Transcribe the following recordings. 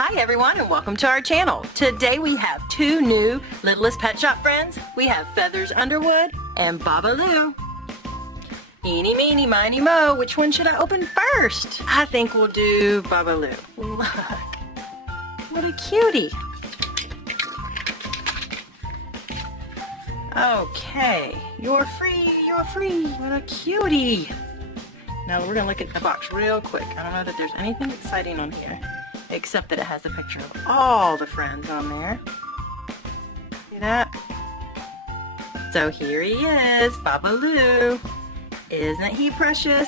Hi everyone and welcome to our channel. Today we have two new Littlest Pet Shop friends. We have Feathers Underwood and Babaloo. Eeny, meeny, miny, mo, which one should I open first? I think we'll do Babaloo. Look, what a cutie. Okay, you're free, you're free. What a cutie. Now we're gonna look at the box real quick. I don't know that there's anything exciting on here, except that it has a picture of all the friends on there. See that? So here he is, Babaloo. Isn't he precious?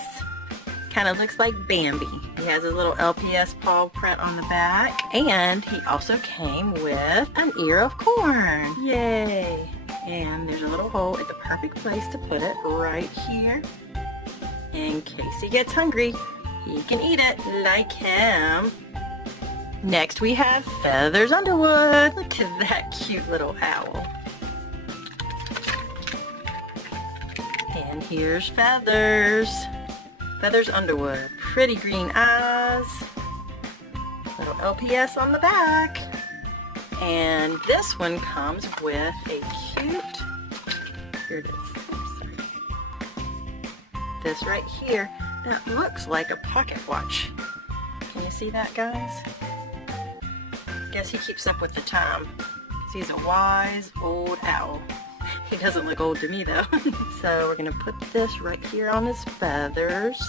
Kind of looks like Bambi. He has a little LPS paw print on the back, and he also came with an ear of corn. Yay! And there's a little hole at the perfect place to put it, right here. In case he gets hungry, he can eat it like him. Next we have Feathers Underwood. Look at that cute little owl. And here's Feathers. Feathers Underwood. Pretty green eyes. Little LPS on the back. And this one comes with a cute, here it is. This right here, that looks like a pocket watch. Can you see that, guys? Guess he keeps up with the time. He's a wise old owl. He doesn't look old to me though. So we're gonna put this right here on his feathers.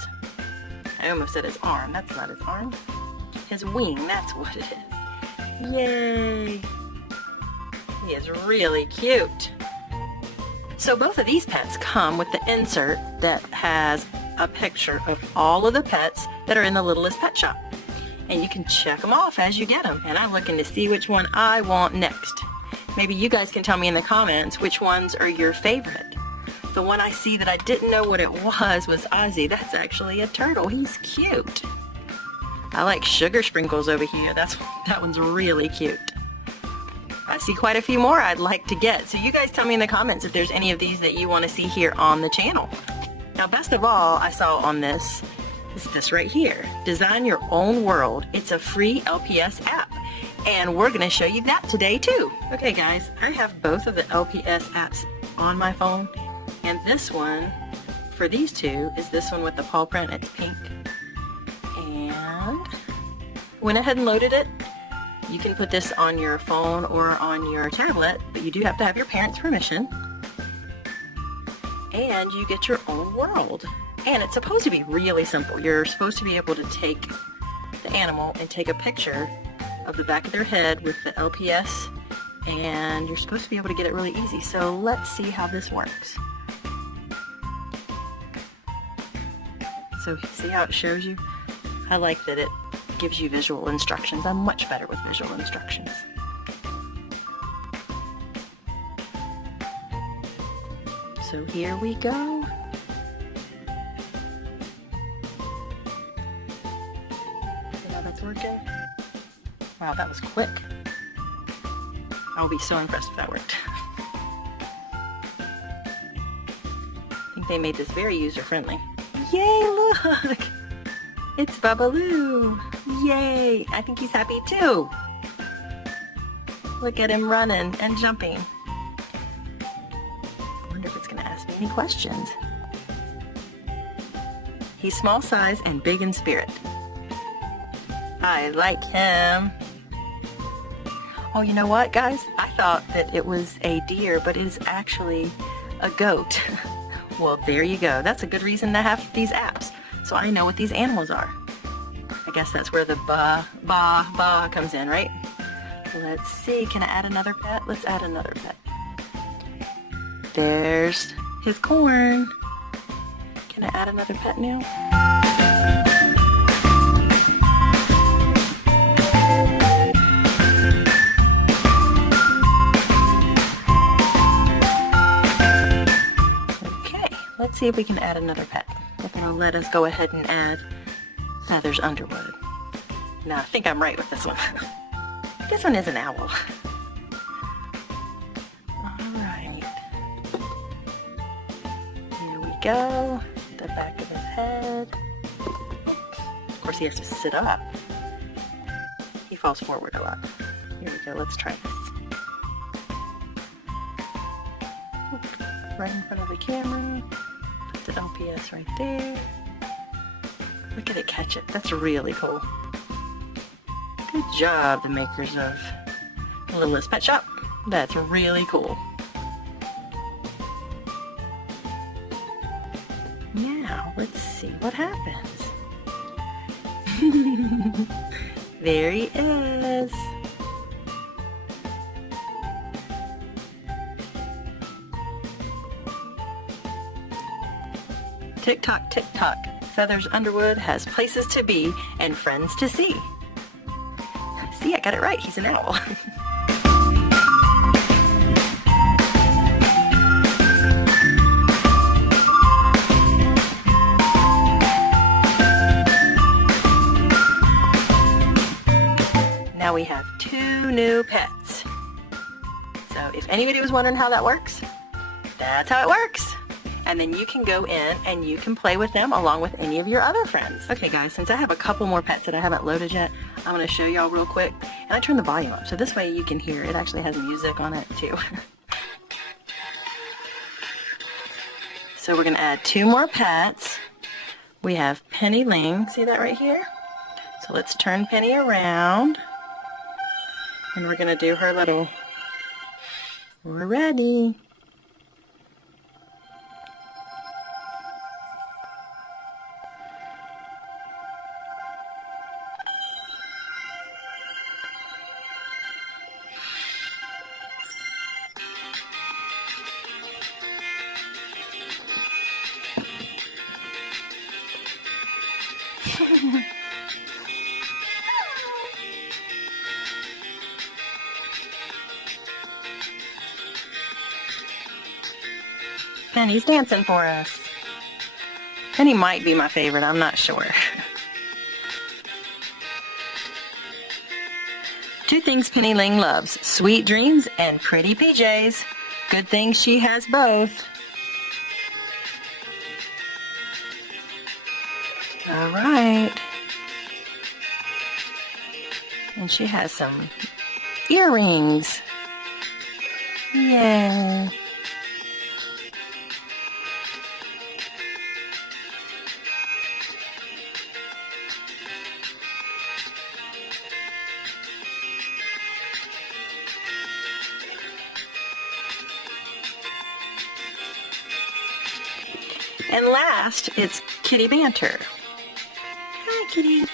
I almost said his arm. That's not his arm. His wing, that's what it is. Yay! He is really cute. So both of these pets come with the insert that has a picture of all of the pets that are in the Littlest Pet Shop. And you can check them off as you get them. And I'm looking to see which one I want next. Maybe you guys can tell me in the comments which ones are your favorite. The one I see that I didn't know what it was Ozzy. That's actually a turtle. He's cute. I like Sugar Sprinkles over here. That one's really cute. I see quite a few more I'd like to get. So you guys tell me in the comments if there's any of these that you want to see here on the channel. Now best of all, I saw on this is this right here. Design Your Own World. It's a free LPS app. And we're going to show you that today too. Okay guys, I have both of the LPS apps on my phone. And this one, for these two, is this one with the paw print. It's pink. And went ahead and loaded it. You can put this on your phone or on your tablet, but you do have to have your parents' permission. And you get your own world. And it's supposed to be really simple. You're supposed to be able to take the animal and take a picture of the back of their head with the LPS, and you're supposed to be able to get it really easy. So let's see how this works. So see how it shows you? I like that it gives you visual instructions. I'm much better with visual instructions. So here we go. See how that's working? Wow, that was quick. I'll be so impressed if that worked. I think they made this very user-friendly. Yay, look! It's Babaloo! Yay! I think he's happy too! Look at him running and jumping. I wonder if it's going to ask me any questions. He's small size and big in spirit. I like him. Oh, you know what, guys? I thought that it was a deer, but it is actually a goat. Well, there you go. That's a good reason to have these apps, so I know what these animals are. I guess that's where the ba comes in, right? Let's see. Can I add another pet? Let's add another pet. There's his corn. Can I add another pet now? Let's see if we can add another pet. If it'll let us go ahead and add Feathers Underwood. No, I think I'm right with this one. This one is an owl. Alright. Here we go. The back of his head. Of course he has to sit up. He falls forward a lot. Here we go, let's try this. Right in front of the camera. Put the LPS right there. Look at it catch it. That's really cool. Good job, the makers of Littlest Pet Shop. That's really cool. Now, let's see what happens. There he is. Tick tock, tick tock. Feathers Underwood has places to be and friends to see. See, I got it right. He's an owl. Now we have 2 new pets. So if anybody was wondering how that works, that's how it works. And then you can go in and you can play with them along with any of your other friends. Okay guys, since I have a couple more pets that I haven't loaded yet, I'm going to show y'all real quick. And I turn the volume up so this way you can hear. It actually has music on it too. So we're going to add 2 more pets. We have Penny Ling. See that right here? So let's turn Penny around. And we're going to do her little... We're ready. Penny's dancing for us. Penny might be my favorite, I'm not sure. 2 things Penny Ling loves, sweet dreams and pretty PJs. Good thing she has both. Alright. And she has some earrings. Yay. And last, it's Kitty Banter. Hi, Kitty.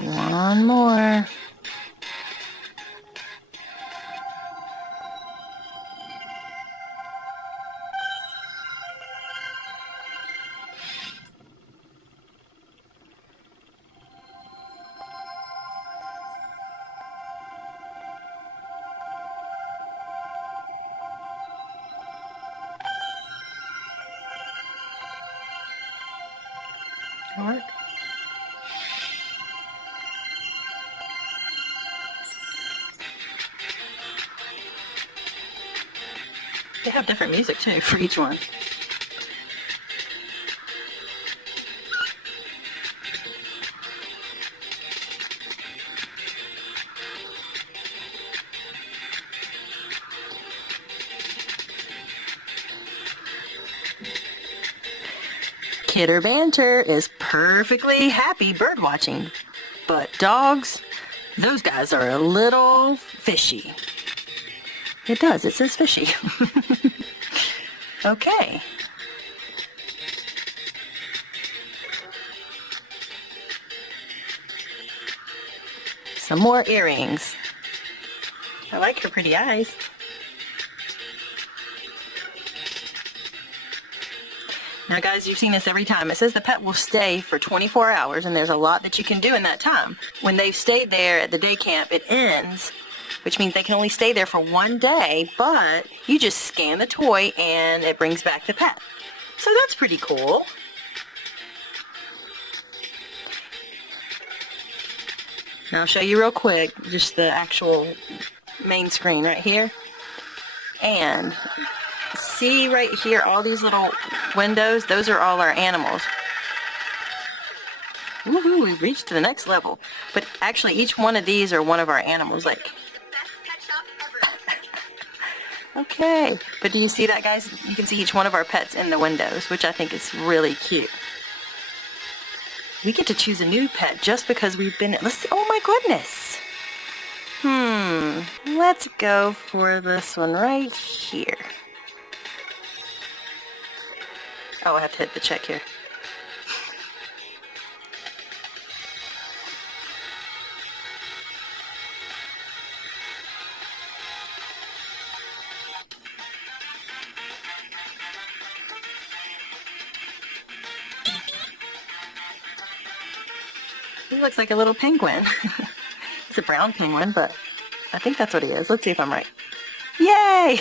One more. Work. They have different music too for each one. Kidder Banter is perfectly happy bird watching, but dogs, those guys are a little fishy. It does, it says fishy. Okay. Some more earrings. I like her pretty eyes. Now guys, you've seen this every time. It says the pet will stay for 24 hours, and there's a lot that you can do in that time. When they've stayed there at the day camp, it ends, which means they can only stay there for 1 day, but you just scan the toy and it brings back the pet. So that's pretty cool. Now I'll show you real quick, just the actual main screen right here. And See right here, all these little windows? Those are all our animals. Woohoo, we reached to the next level. But actually, each one of these are one of our animals. Like, okay. But do you see that, guys? You can see each one of our pets in the windows, which I think is really cute. We get to choose a new pet just because we've been... Let's see. Oh my goodness. Let's go for this one right here. Oh, I have to hit the check here. He looks like a little penguin. He's a brown penguin, but I think that's what he is. Let's see if I'm right. Yay!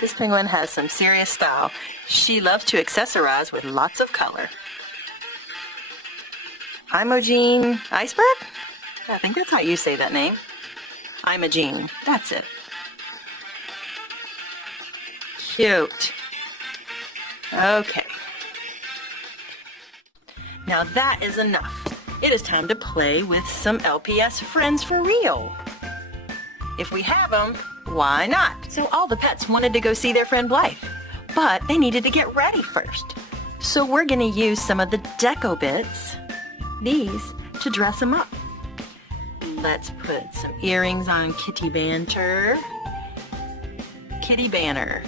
This penguin has some serious style. She loves to accessorize with lots of color. Imogen Iceberg? I think that's how you say that name. Imogen. That's it. Cute. Okay. Now that is enough. It is time to play with some LPS friends for real. If we have them, why not? So all the pets wanted to go see their friend Blythe, but they needed to get ready first. So we're going to use some of the deco bits, these, to dress them up. Let's put some earrings on Kitty Banter. Kitty Banner.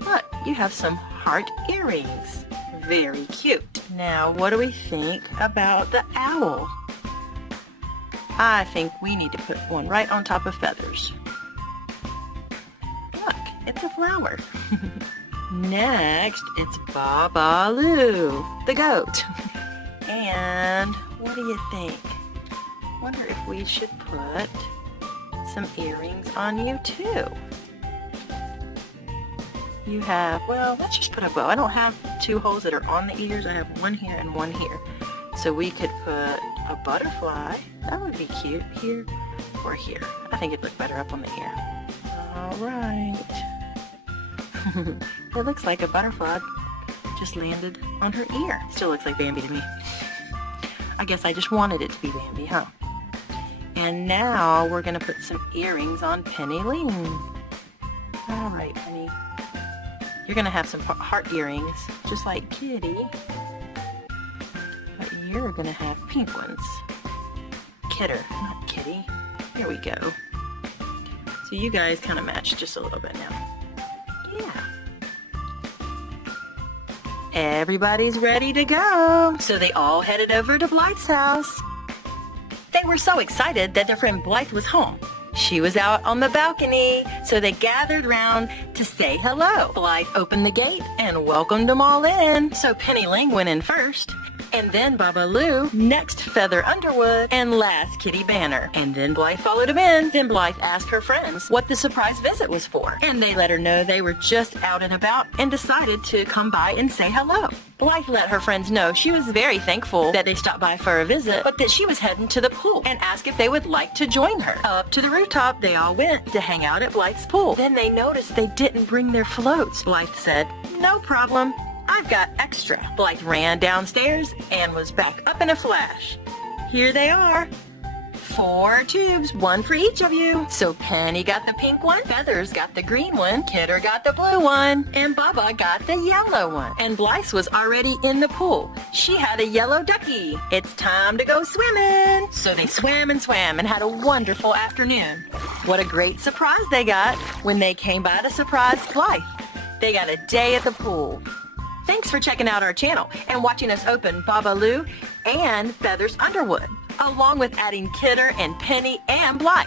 Look, you have some heart earrings. Very cute. Now, what do we think about the owl? I think we need to put one right on top of Feathers. Look, it's a flower. Next, it's Babaloo, the goat. And what do you think? Wonder if we should put some earrings on you too. You have, well, let's just put a bow. I don't have two holes that are on the ears. I have one here and one here. So we could put a butterfly. That would be cute here or here. I think it'd look better up on the ear. All right. It looks like a butterfly just landed on her ear. Still looks like Bambi to me. I guess I just wanted it to be Bambi, huh? And now we're going to put some earrings on Penny Ling. All right, Penny. You're going to have some heart earrings, just like Kitty. But you're going to have pink ones. Kidder, not Kitty. Here we go. So you guys kind of match just a little bit now. Yeah. Everybody's ready to go. So they all headed over to Blythe's house. They were so excited that their friend Blythe was home. She was out on the balcony, so they gathered round to say hello. Blythe opened the gate and welcomed them all in. So Penny Ling went in first, and then Babaloo, next Feather Underwood, and last Kitty Banner. And then Blythe followed him in. Then Blythe asked her friends what the surprise visit was for, and they let her know they were just out and about and decided to come by and say hello. Blythe let her friends know she was very thankful that they stopped by for a visit, but that she was heading to the pool and asked if they would like to join her. Up to the rooftop they all went to hang out at Blythe's pool. Then they noticed they didn't bring their floats. Blythe said, "No problem. I've got extra." Blythe ran downstairs and was back up in a flash. Here they are. 4 tubes, one for each of you. So Penny got the pink one, Feathers got the green one, Kidder got the blue one, and Baba got the yellow one. And Blythe was already in the pool. She had a yellow ducky. It's time to go swimming. So they swam and swam and had a wonderful afternoon. What a great surprise they got when they came by to surprise Blythe. They got a day at the pool. Thanks for checking out our channel and watching us open Babaloo and Feathers Underwood, along with adding Kidder and Penny and Blythe.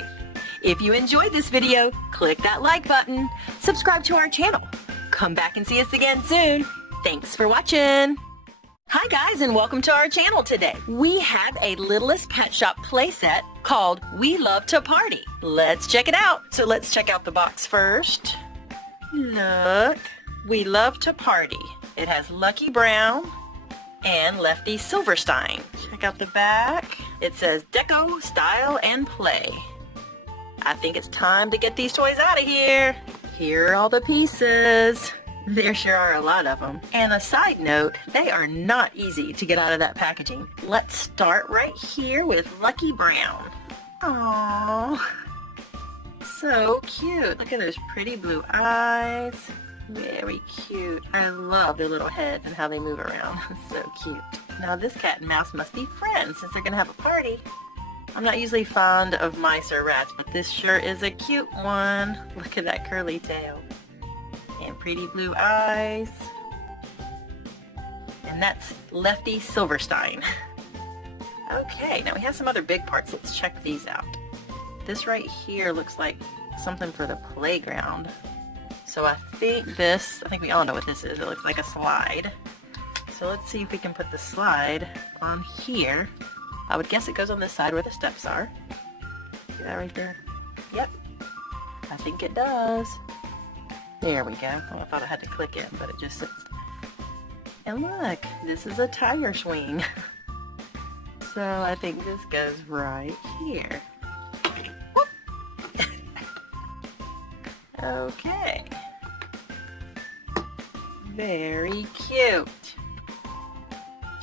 If you enjoyed this video, click that like button, subscribe to our channel. Come back and see us again soon. Thanks for watching. Hi guys, and welcome to our channel today. We have a Littlest Pet Shop playset called We Love to Party. Let's check it out. So let's check out the box first. Look, We Love to Party. It has Lucky Brown and Lefty Silverstein. Check out the back. It says Deco, Style, and Play. I think it's time to get these toys out of here. Here are all the pieces. There sure are a lot of them. And a side note, they are not easy to get out of that packaging. Let's start right here with Lucky Brown. Aww. So cute. Look at those pretty blue eyes. Very cute. I love their little head and how they move around. So cute. Now this cat and mouse must be friends since they're going to have a party. I'm not usually fond of mice or rats, but this sure is a cute one. Look at that curly tail. And pretty blue eyes. And that's Lefty Silverstein. Okay, now we have some other big parts. Let's check these out. This right here looks like something for the playground. So I think we all know what this is. It looks like a slide. So let's see if we can put the slide on here. I would guess it goes on this side where the steps are. See that right there? Yep. I think it does. There we go. Oh, I thought I had to click it, but it just sits. And look, this is a tire swing. So I think this goes right here. Okay. Very cute.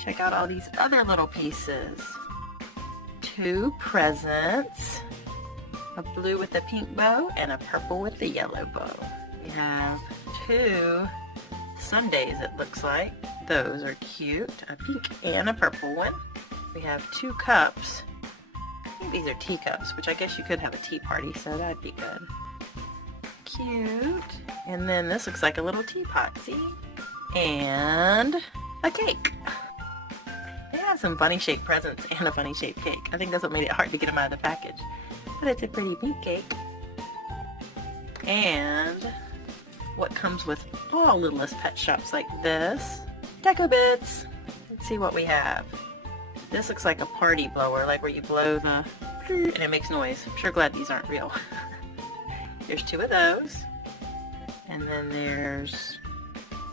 Check out all these other little pieces. 2 presents. A blue with a pink bow and a purple with the yellow bow. We have 2 sundaes, it looks like. Those are cute. A pink and a purple one. We have 2 cups. I think these are teacups, which I guess you could have a tea party, so that'd be good. Cute. And then this looks like a little teapot, see? And a cake. They have some funny-shaped presents and a funny-shaped cake. I think that's what made it hard to get them out of the package. But it's a pretty pink cake. And what comes with all Littlest Pet shops like this? Deco Bits. Let's see what we have. This looks like a party blower, like where you blow the and it makes noise. I'm sure glad these aren't real. There's 2 of those. And then there's,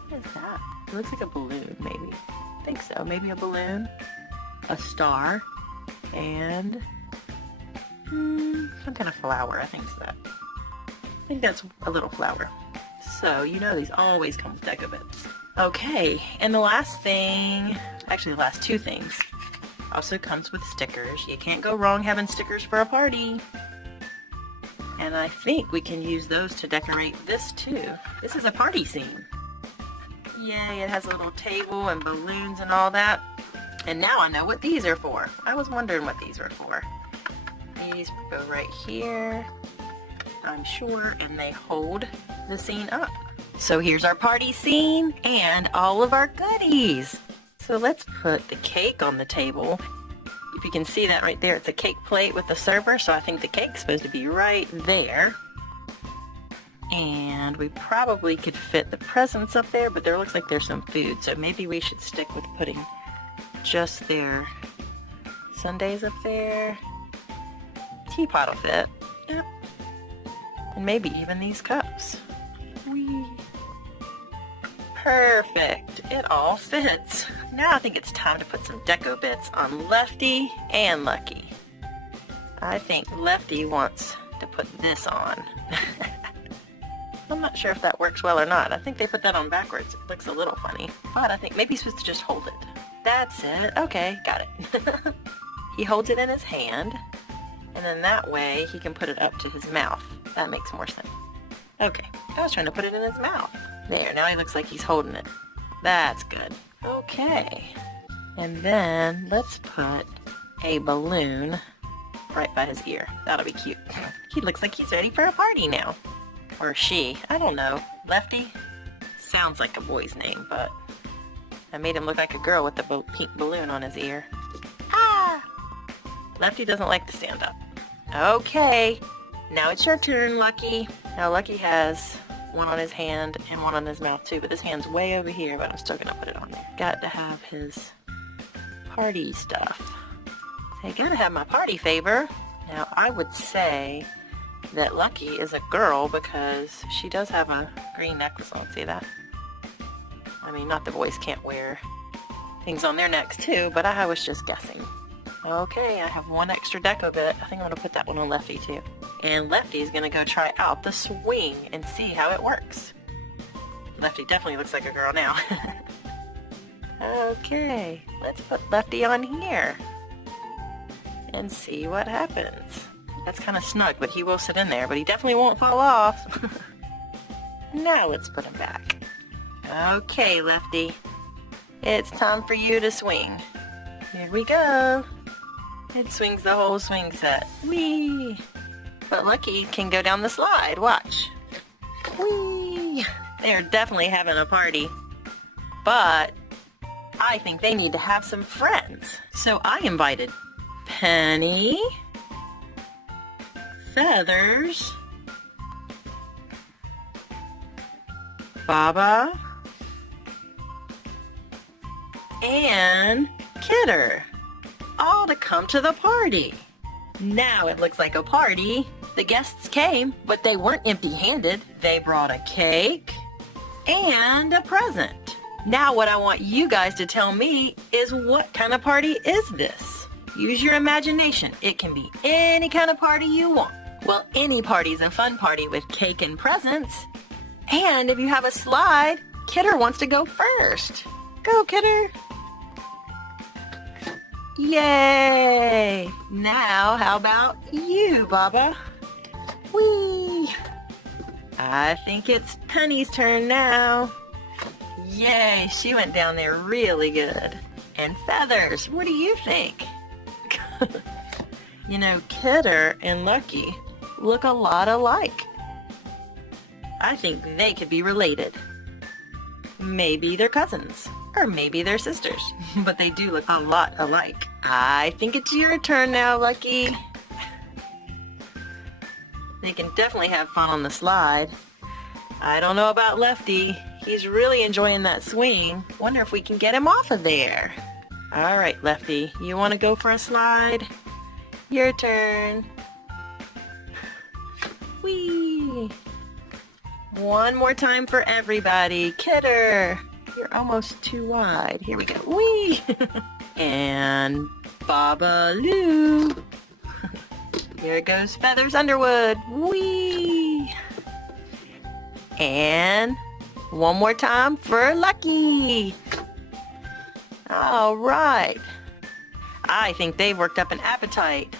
what is that? It looks like a balloon, maybe. I think so. Maybe a balloon, a star, and some kind of flower. I think so. I think that's a little flower. So, you know these always come with Deco Bits. Okay, and the last thing, actually the last 2 things, also comes with stickers. You can't go wrong having stickers for a party. And I think we can use those to decorate this too. This is a party scene. Yay, it has a little table and balloons and all that. And now I know what these are for. I was wondering what these were for. These go right here, I'm sure, and they hold the scene up. So here's our party scene and all of our goodies. So let's put the cake on the table. If you can see that right there, it's a cake plate with the server, so I think the cake's supposed to be right there. And we probably could fit the presents up there, but there looks like there's some food, so maybe we should stick with putting just their sundaes up there. Teapot will fit. Yep. And maybe even these cups. Whee! Perfect. It all fits. Now I think it's time to put some Deco Bits on Lefty and Lucky. I think Lefty wants to put this on. I'm not sure if that works well or not. I think they put that on backwards. It looks a little funny. But I think maybe he's supposed to just hold it. That's it. Okay, got it. He holds it in his hand. And then that way he can put it up to his mouth. That makes more sense. Okay, I was trying to put it in his mouth. There, now he looks like he's holding it. That's good. Okay. And then let's put a balloon right by his ear. That'll be cute. He looks like he's ready for a party now. Or she. I don't know. Lefty? Sounds like a boy's name, but I made him look like a girl with the pink balloon on his ear. Ah! Lefty doesn't like to stand up. Okay. Now it's your turn, Lucky. Now Lucky has one on his hand and one on his mouth too, but this hand's way over here, but I'm still gonna put it on there. Got to have his party stuff. I gotta have my party favor. Now I would say that Lucky is a girl because she does have a green necklace on. See that? I mean, not the boys can't wear things on their necks too, but I was just guessing. Okay, I have one extra deco bit. I think I'm going to put that one on Lefty too. And Lefty's going to go try out the swing and see how it works. Lefty definitely looks like a girl now. Okay, let's put Lefty on here and see what happens. That's kind of snug, but he will sit in there, but he definitely won't fall off. Now let's put him back. Okay, Lefty, it's time for you to swing. Here we go. It swings the whole swing set. Whee! But Lucky can go down the slide. Watch. Whee! They're definitely having a party. But I think they need to have some friends. So I invited Penny, Feathers, Baba, and Kidder, all to come to the party. Now it looks like a party. The guests came, but they weren't empty-handed. They brought a cake and a present. Now what I want you guys to tell me is, what kind of party is this? Use your imagination. It can be any kind of party you want. Well, any party's a fun party with cake and presents. And if you have a slide, Kidder wants to go first. Go, Kidder. Yay! Now, how about you, Baba? Whee! I think it's Penny's turn now. Yay, she went down there really good. And Feathers, what do you think? You know, Kidder and Lucky look a lot alike. I think they could be related. Maybe they're cousins, or maybe they're sisters, but they do look a lot alike. I think it's your turn now, Lucky. They can definitely have fun on the slide. I don't know about Lefty. He's really enjoying that swing. Wonder if we can get him off of there. All right, Lefty, you want to go for a slide? Your turn. Whee! One more time for everybody. Kidder, you're almost too wide. Here we go. Whee! And Babaloo. Here goes Feathers Underwood. Whee! And one more time for Lucky. All right. I think they've worked up an appetite.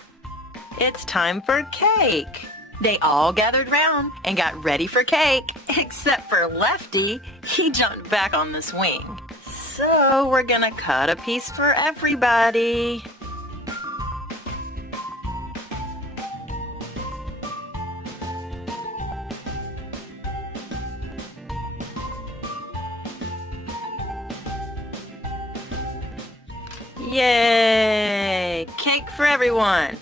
It's time for cake. They all gathered round and got ready for cake, except for Lefty. He jumped back on the swing. So we're gonna cut a piece for everybody. Yay! Cake for everyone.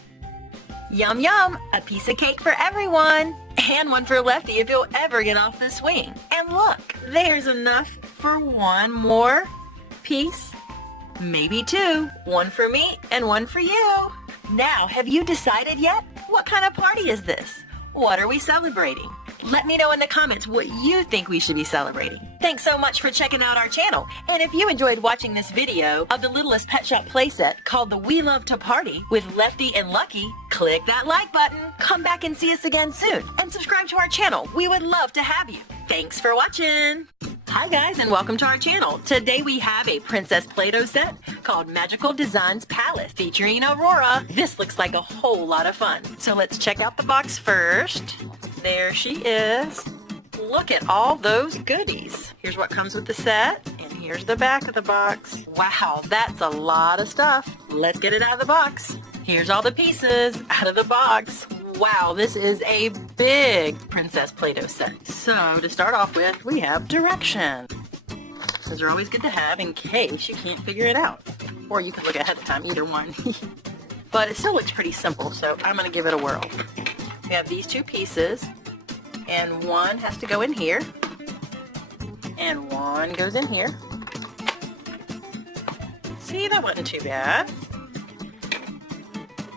Yum yum! A piece of cake for everyone. And one for Lefty if he'll ever get off the swing. And look, there's enough for one more piece. Maybe two. One for me and one for you. Now, have you decided yet? What kind of party is this? What are we celebrating? Let me know in the comments what you think we should be celebrating. Thanks so much for checking out our channel. And if you enjoyed watching this video of the Littlest Pet Shop playset called the We Love to Party with Lefty and Lucky, click that like button. Come back and see us again soon. And subscribe to our channel. We would love to have you. Thanks for watching. Hi guys, and welcome to our channel. Today we have a Princess Play-Doh set called Magical Designs Palace featuring Aurora. This looks like a whole lot of fun. So let's check out the box first. There she is. Look at all those goodies. Here's what comes with the set, and here's the back of the box. Wow, that's a lot of stuff. Let's get it out of the box. Here's all the pieces out of the box. Wow, this is a big Princess Play-Doh set. So, to start off with, we have directions. Those are always good to have in case you can't figure it out. Or you can look ahead of time, either one. But it still looks pretty simple, so I'm going to give it a whirl. We have these two pieces, and one has to go in here, and one goes in here. See, that wasn't too bad.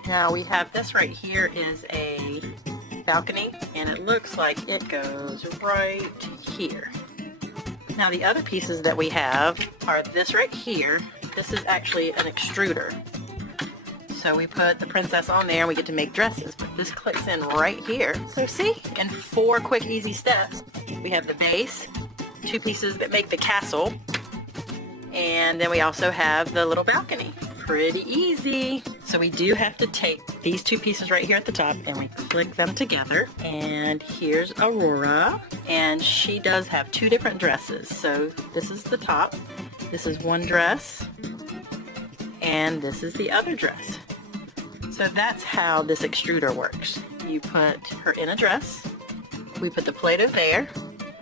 Now we have this right here is a balcony, and it looks like it goes right here. Now the other pieces that we have are this right here. This is actually an extruder. So we put the princess on there and we get to make dresses. But this clicks in right here. So see, in 4 quick, easy steps, we have the base, 2 pieces that make the castle, and then we also have the little balcony. Pretty easy. So we do have to take these 2 pieces right here at the top and we click them together. And here's Aurora. And she does have 2 different dresses. So this is the top. This is one dress. And this is the other dress. So that's how this extruder works. You put her in a dress. We put the Play-Doh there.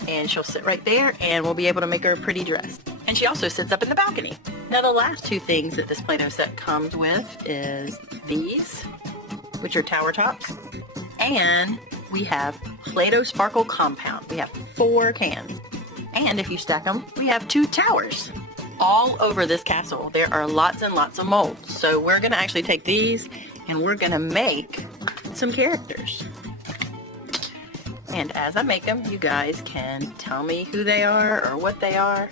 And she'll sit right there and we'll be able to make her a pretty dress. And she also sits up in the balcony. Now the last 2 things that this Play-Doh set comes with is these, which are tower tops, and we have Play-Doh Sparkle Compound. We have 4 cans. And if you stack them, we have 2 towers. All over this castle, there are lots and lots of molds. So we're gonna actually take these and we're gonna make some characters. And as I make them, you guys can tell me who they are or what they are.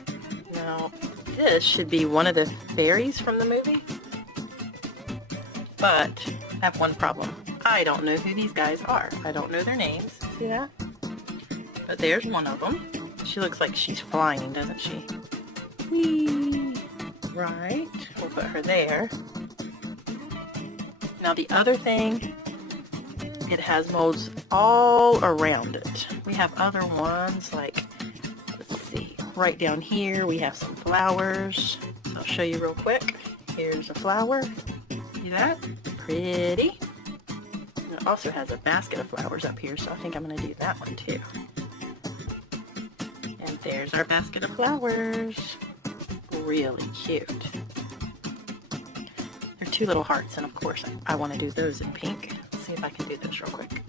Now, this should be one of the fairies from the movie, but I have one problem. I don't know who these guys are. I don't know their names. See that? But there's one of them. She looks like she's flying, doesn't she? Whee! Right. We'll put her there. Now the other thing, it has molds all around it. We have other ones like, let's see, right down here we have some flowers. I'll show you real quick. Here's a flower. See that? Pretty. And it also has a basket of flowers up here, so I think I'm going to do that one too. And there's our basket of flowers. Really cute. They're 2 little hearts, and of course I want to do those in pink. Let's see if I can do this real quick.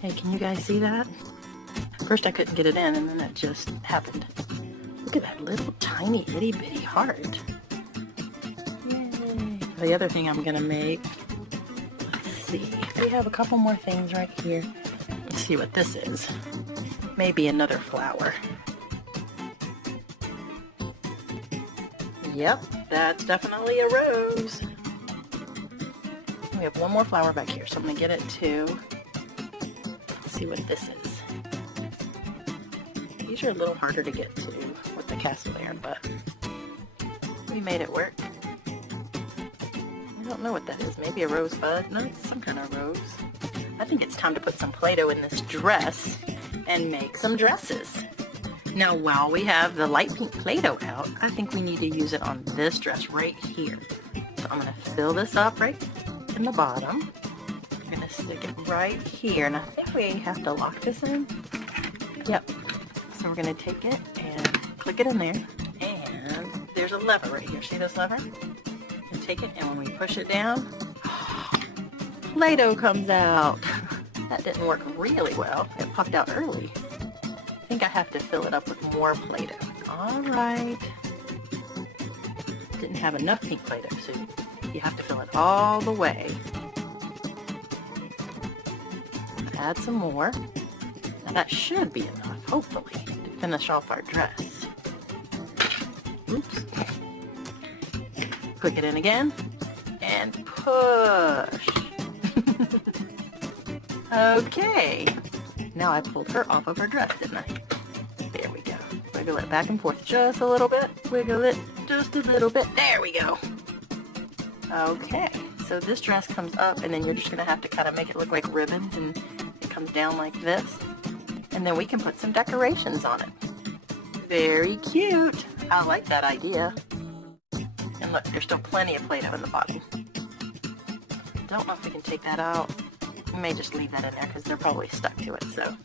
Hey, can you guys see that? First I couldn't get it in, and then it just happened. Look at that little tiny itty bitty heart. Yay. The other thing I'm gonna make, let's see, we have a couple more things right here. Let's see what this is. Maybe another flower. Yep, that's definitely a rose. We have one more flower back here, so I'm gonna get it too. Let's see what this is. These are a little harder to get to with the castle there, but we made it work. I don't know what that is. Maybe a rosebud? No, it's some kind of rose. I think it's time to put some Play-Doh in this dress and make some dresses. Now while we have the light pink Play-Doh out, I think we need to use it on this dress right here. So I'm going to fill this up right in the bottom. I'm going to stick it right here, and I think we have to lock this in. Yep. So we're going to take it and click it in there, and there's a lever right here. See this lever? And take it, and when we push it down, Play-Doh comes out. That didn't work really well. It popped out early. I think I have to fill it up with more Play-Doh. Alright. Didn't have enough pink Play-Doh, so you have to fill it all the way. Add some more. Now that should be enough, hopefully, to finish off our dress. Oops. Click it in again. And push. Okay. Now I pulled her off of her dress, didn't I? There we go. Wiggle it back and forth just a little bit. Wiggle it just a little bit. There we go. Okay. So this dress comes up, and then you're just going to have to kind of make it look like ribbons, and it comes down like this. And then we can put some decorations on it. Very cute. I like that idea. And look, there's still plenty of Play-Doh in the bottom. Don't know if we can take that out. We may just leave that in there because they're probably stuck to it, so.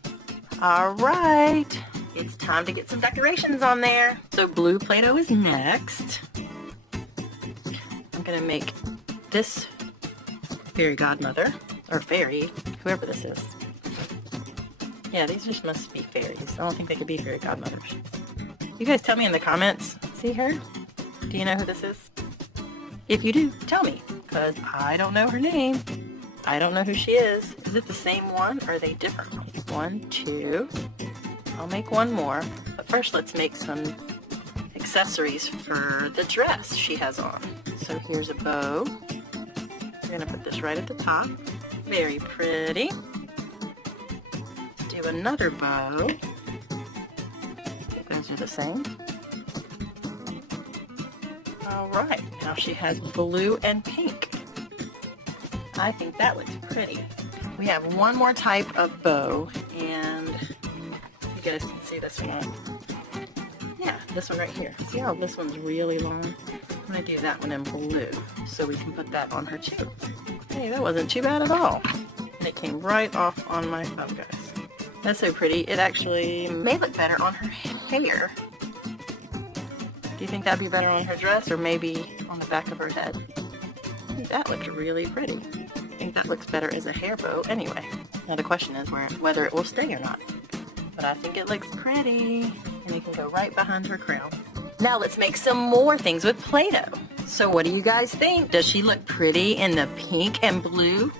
Alright, it's time to get some decorations on there. So blue Play-Doh is next. I'm going to make this fairy godmother, or fairy, whoever this is. Yeah, these just must be fairies. I don't think they could be fairy godmothers. You guys tell me in the comments. See her? Do you know who this is? If you do, tell me, because I don't know her name. I don't know who she is. Is it the same one, or are they different? 1, 2. I'll make one more. But first, let's make some accessories for the dress she has on. So here's a bow. We're gonna put this right at the top. Very pretty. Do another bow. I think those are the same. Alright, now she has blue and pink. I think that looks pretty. We have one more type of bow, and you guys can see this one. Yeah, this one right here. See how this one's really long? I'm going to do that one in blue so we can put that on her too. Hey, that wasn't too bad at all. And it came right off on my thumb, guys. That's so pretty. It actually may look better on her hair. Do you think that'd be better on her dress or maybe on the back of her head? I think that looks really pretty. I think that looks better as a hair bow anyway. Now the question is whether it will stay or not. But I think it looks pretty, and it can go right behind her crown. Now let's make some more things with Play-Doh. So what do you guys think? Does she look pretty in the pink and blue?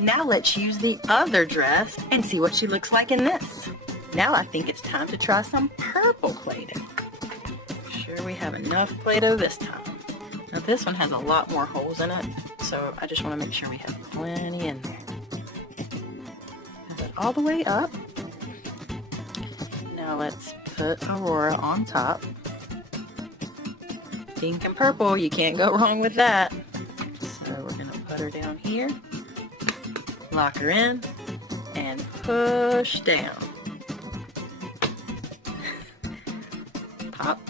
Now let's use the other dress and see what she looks like in this. Now I think it's time to try some purple Play-Doh. Sure we have enough Play-Doh this time. Now this one has a lot more holes in it, so I just want to make sure we have plenty in there. Have it all the way up. Now let's put Aurora on top. Pink and purple, you can't go wrong with that. So we're going to put her down here, lock her in, and push down. Pop.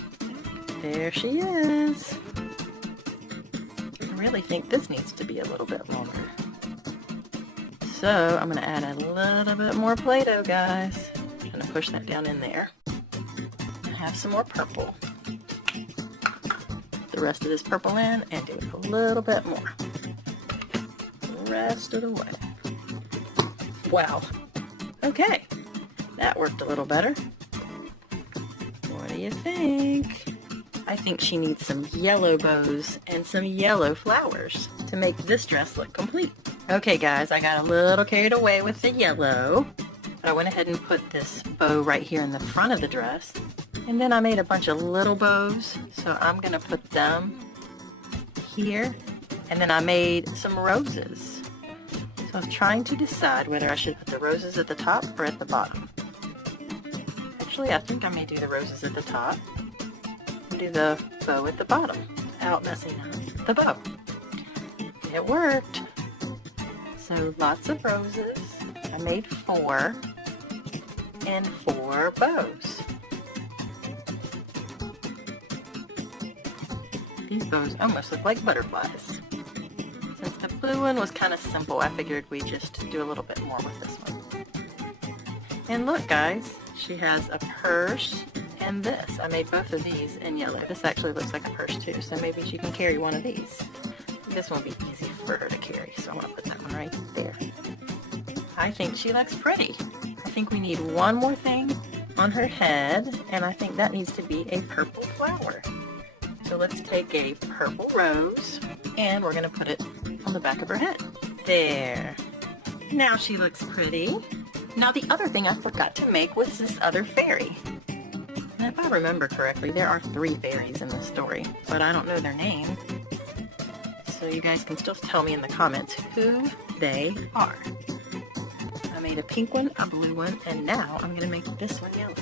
There she is. I really think this needs to be a little bit longer. So I'm going to add a little bit more Play-Doh, guys. I'm going to push that down in there. I have some more purple. The rest of this purple in and do it a little bit more. The rest of the way. Wow. Okay. That worked a little better. What do you think? I think she needs some yellow bows and some yellow flowers to make this dress look complete. Okay guys, I got a little carried away with the yellow. But I went ahead and put this bow right here in the front of the dress. And then I made a bunch of little bows, so I'm going to put them here. And then I made some roses. So I was trying to decide whether I should put the roses at the top or at the bottom. Actually, I think I may do the roses at the top and do the bow at the bottom without messing up the bow. It worked. So lots of roses. I made 4 and 4 bows. These bows almost look like butterflies. Since the blue one was kind of simple, I figured we'd just do a little bit more with this one. And look guys, she has a purse and this. I made both of these in yellow. This actually looks like a purse too, so maybe she can carry one of these. This won't be easy for her to carry, so I'm going to put that one right there. I think she looks pretty. I think we need one more thing on her head, and I think that needs to be a purple flower. So let's take a purple rose, and we're going to put it on the back of her head. There. Now she looks pretty. Now the other thing I forgot to make was this other fairy. And if I remember correctly, there are 3 fairies in this story, but I don't know their name. So you guys can still tell me in the comments who they are. I made a pink one, a blue one, and now I'm going to make this one yellow.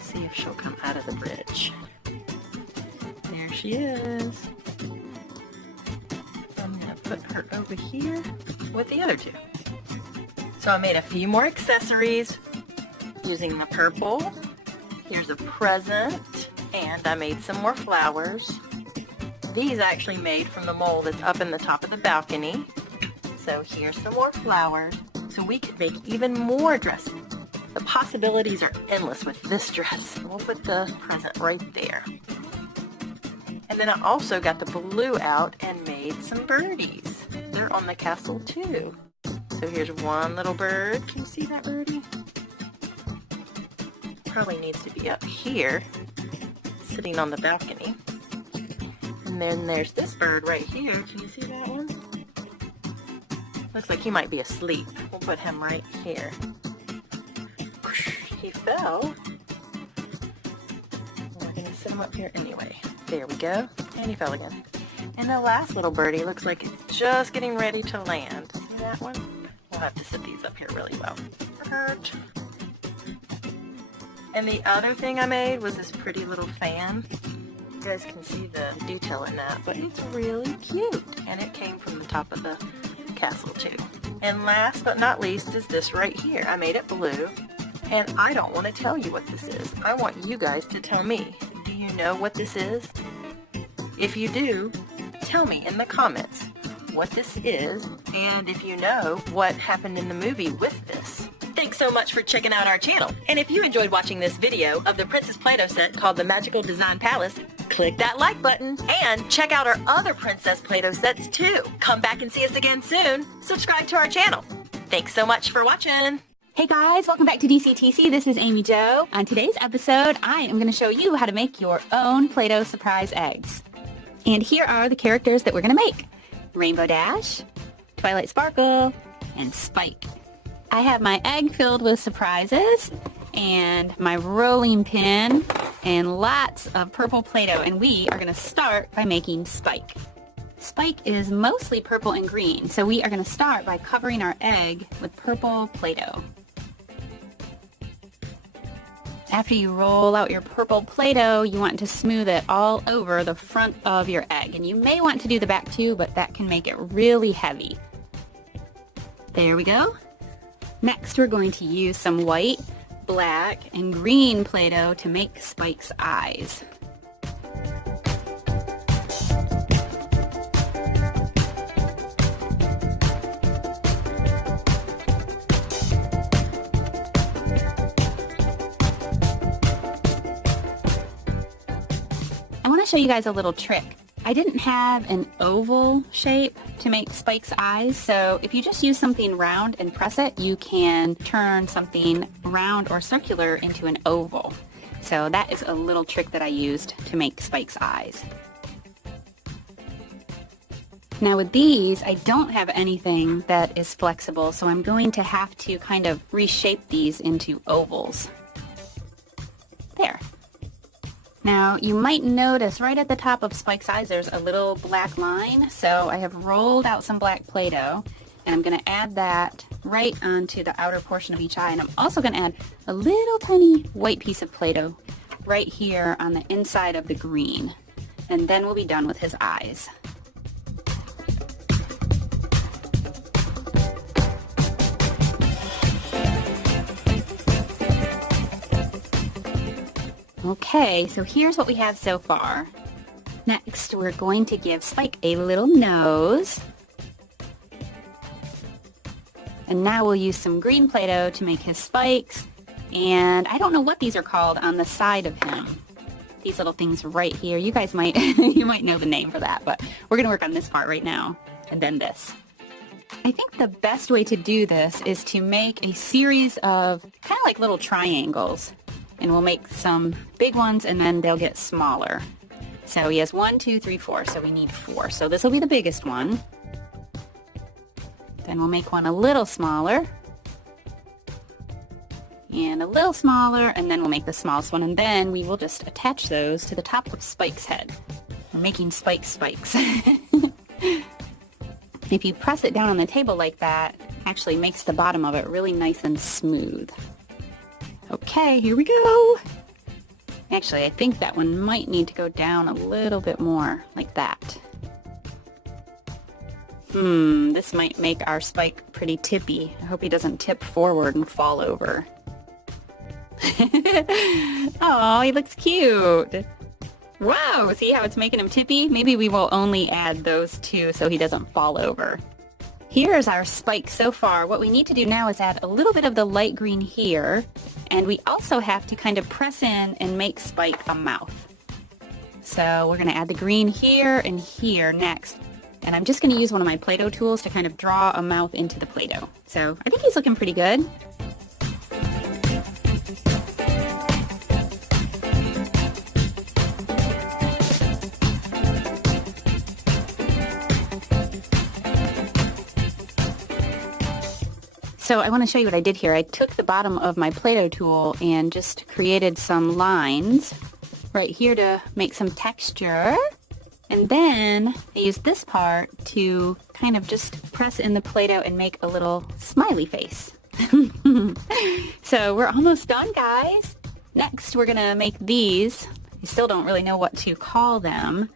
See if she'll come out of the bridge. There she is. I'm going to put her over here with the other 2. So I made a few more accessories using the purple. Here's a present, and I made some more flowers. These I actually made from the mold that's up in the top of the balcony. So here's some more flowers. So we could make even more dresses. The possibilities are endless with this dress. We'll put the present right there. And then I also got the blue out and made some birdies. They're on the castle too. So here's one little bird. Can you see that birdie? Probably needs to be up here, sitting on the balcony. And then there's this bird right here. Can you see that one? Looks like he might be asleep. We'll put him right here. He fell. sit him up here anyway. There we go. And he fell again. And the last little birdie looks like it's just getting ready to land. See that one? We'll have to sit these up here really well. Perfect. And the other thing I made was this pretty little fan. You guys can see the detail in that, but it's really cute. And it came from the top of the castle too. And last but not least is this right here. I made it blue. And I don't want to tell you what this is. I want you guys to tell me. Do you know what this is? If you do, tell me in the comments what this is, and if you know what happened in the movie with this. Thanks so much for checking out our channel. And if you enjoyed watching this video of the Princess Play-Doh set called the Magical Design Palace, click that like button and check out our other Princess Play-Doh sets too. Come back and see us again soon. Subscribe to our channel. Thanks so much for watching. Hey guys, welcome back to DCTC. This is Amy Jo. On today's episode, I am going to show you how to make your own Play-Doh surprise eggs. And here are the characters that we're going to make. Rainbow Dash, Twilight Sparkle, and Spike. I have my egg filled with surprises, and my rolling pin, and lots of purple Play-Doh, and we are going to start by making Spike. Spike is mostly purple and green, so we are going to start by covering our egg with purple Play-Doh. After you roll out your purple Play-Doh, you want to smooth it all over the front of your egg. And you may want to do the back too, but that can make it really heavy. There we go. Next, we're going to use some white, black, and green Play-Doh to make Spike's eyes. I want to show you guys a little trick. I didn't have an oval shape to make Spike's eyes, so if you just use something round and press it, you can turn something round or circular into an oval. So that is a little trick that I used to make Spike's eyes. Now with these, I don't have anything that is flexible, so I'm going to have to kind of reshape these into ovals. There. Now, you might notice right at the top of Spike's eyes there's a little black line, so I have rolled out some black Play-Doh, and I'm going to add that right onto the outer portion of each eye, and I'm also going to add a little tiny white piece of Play-Doh right here on the inside of the green, and then we'll be done with his eyes. Okay, so here's what we have so far. Next, we're going to give Spike a little nose. And now we'll use some green Play-Doh to make his spikes. And I don't know what these are called on the side of him. These little things right here. You guys might, you might know the name for that, but we're going to work on this part right now. And then this. I think the best way to do this is to make a series of kind of like little triangles. And we'll make some big ones and then they'll get smaller. So he has 1, 2, 3, 4, so we need 4. So this will be the biggest one. Then we'll make one a little smaller. And a little smaller, and then we'll make the smallest one, and then we will just attach those to the top of Spike's head. We're making Spike spikes. If you press it down on the table like that, it actually makes the bottom of it really nice and smooth. Okay, here we go. Actually, I think that one might need to go down a little bit more, like that. This might make our Spike pretty tippy. I hope he doesn't tip forward and fall over. Oh, he looks cute. Wow, see how it's making him tippy? Maybe we will only add those two so he doesn't fall over. Here's our Spike so far. What we need to do now is add a little bit of the light green here, and we also have to kind of press in and make Spike a mouth. So we're going to add the green here and here next. And I'm just going to use one of my Play-Doh tools to kind of draw a mouth into the Play-Doh. So I think he's looking pretty good. So I want to show you what I did here. I took the bottom of my Play-Doh tool and just created some lines right here to make some texture. And then I use this part to kind of just press in the Play-Doh and make a little smiley face. So we're almost done, guys. Next, we're gonna make these. I still don't really know what to call them.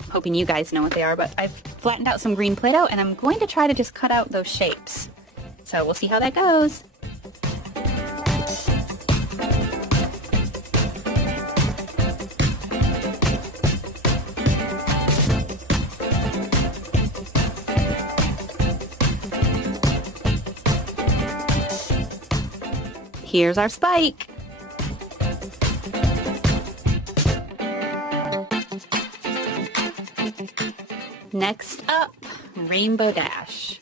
I'm hoping you guys know what they are, but I've flattened out some green Play-Doh and I'm going to try to just cut out those shapes. So we'll see how that goes. Here's our spike. Next up, Rainbow Dash.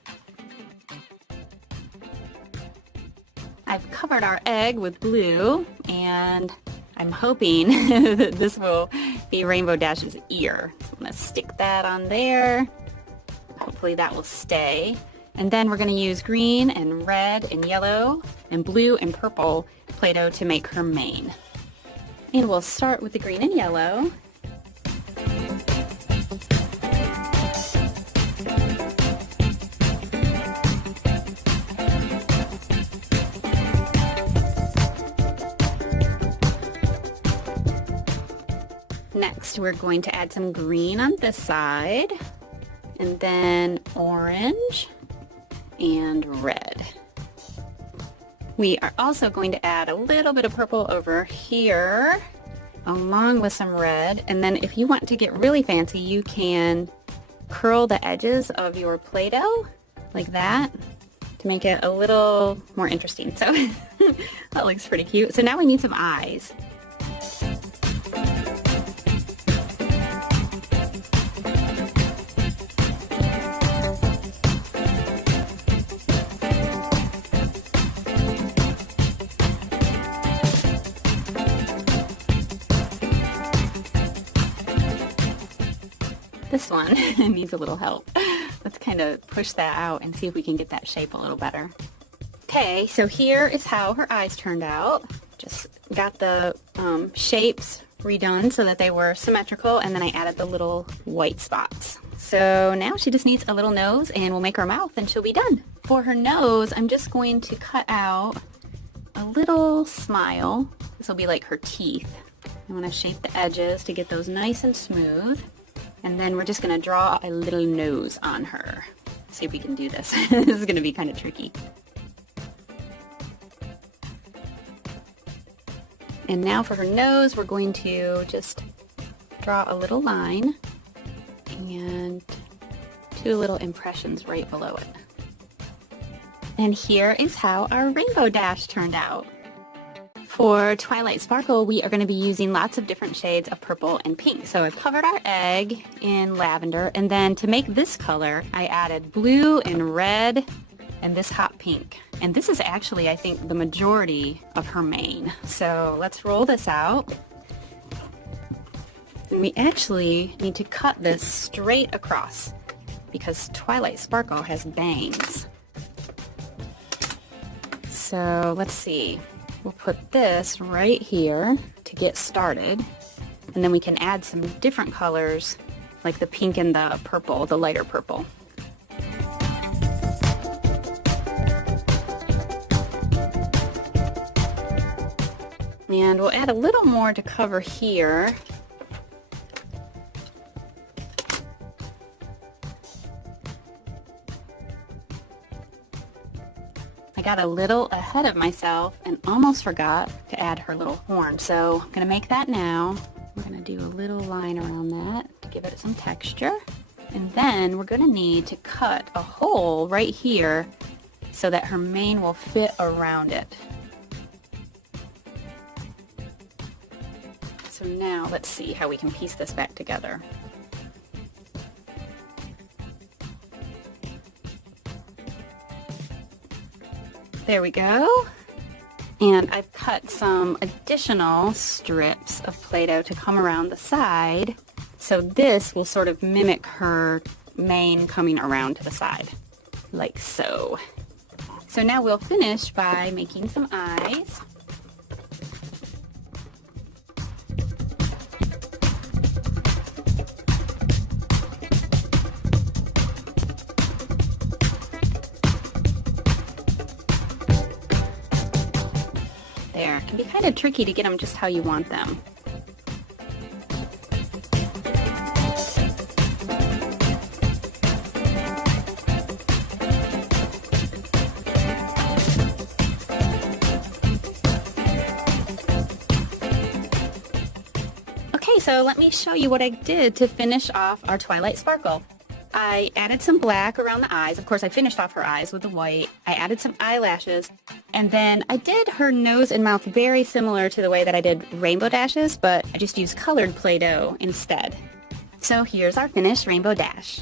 I've covered our egg with blue, and I'm hoping that this will be Rainbow Dash's ear. So I'm going to stick that on there. Hopefully that will stay. And then we're going to use green and red and yellow and blue and purple Play-Doh to make her mane. And we'll start with the green and yellow. Next, we're going to add some green on this side, and then orange and red. We are also going to add a little bit of purple over here, along with some red. And then if you want to get really fancy, you can curl the edges of your Play-Doh like that to make it a little more interesting. So that looks pretty cute. So now we need some eyes. This one needs a little help. Let's kind of push that out and see if we can get that shape a little better. Okay, so here is how her eyes turned out. Just got the shapes redone so that they were symmetrical, and then I added the little white spots. So now she just needs a little nose, and we'll make her mouth and she'll be done. For her nose, I'm just going to cut out a little smile. This will be like her teeth. I want to shape the edges to get those nice and smooth. And then we're just going to draw a little nose on her. Let's see if we can do this. This is going to be kind of tricky. And now for her nose, we're going to just draw a little line and 2 little impressions right below it. And here is how our Rainbow Dash turned out. For Twilight Sparkle, we are going to be using lots of different shades of purple and pink. So I've covered our egg in lavender, and then to make this color, I added blue and red and this hot pink. And this is actually, I think, the majority of her mane. So let's roll this out. And we actually need to cut this straight across because Twilight Sparkle has bangs. So let's see. We'll put this right here to get started, and then we can add some different colors like the pink and the purple, the lighter purple. And we'll add a little more to cover here. I got a little ahead of myself and almost forgot to add her little horn. So I'm going to make that now. We're going to do a little line around that to give it some texture. And then we're going to need to cut a hole right here so that her mane will fit around it. So now let's see how we can piece this back together. There we go. And I've cut some additional strips of Play-Doh to come around the side. So this will sort of mimic her mane coming around to the side, like so. So now we'll finish by making some eyes. There, it can be kind of tricky to get them just how you want them. Okay, so let me show you what I did to finish off our Twilight Sparkle. I added some black around the eyes. Of course, I finished off her eyes with the white. I added some eyelashes, and then I did her nose and mouth very similar to the way that I did Rainbow Dash's, but I just used colored Play-Doh instead. So here's our finished Rainbow Dash.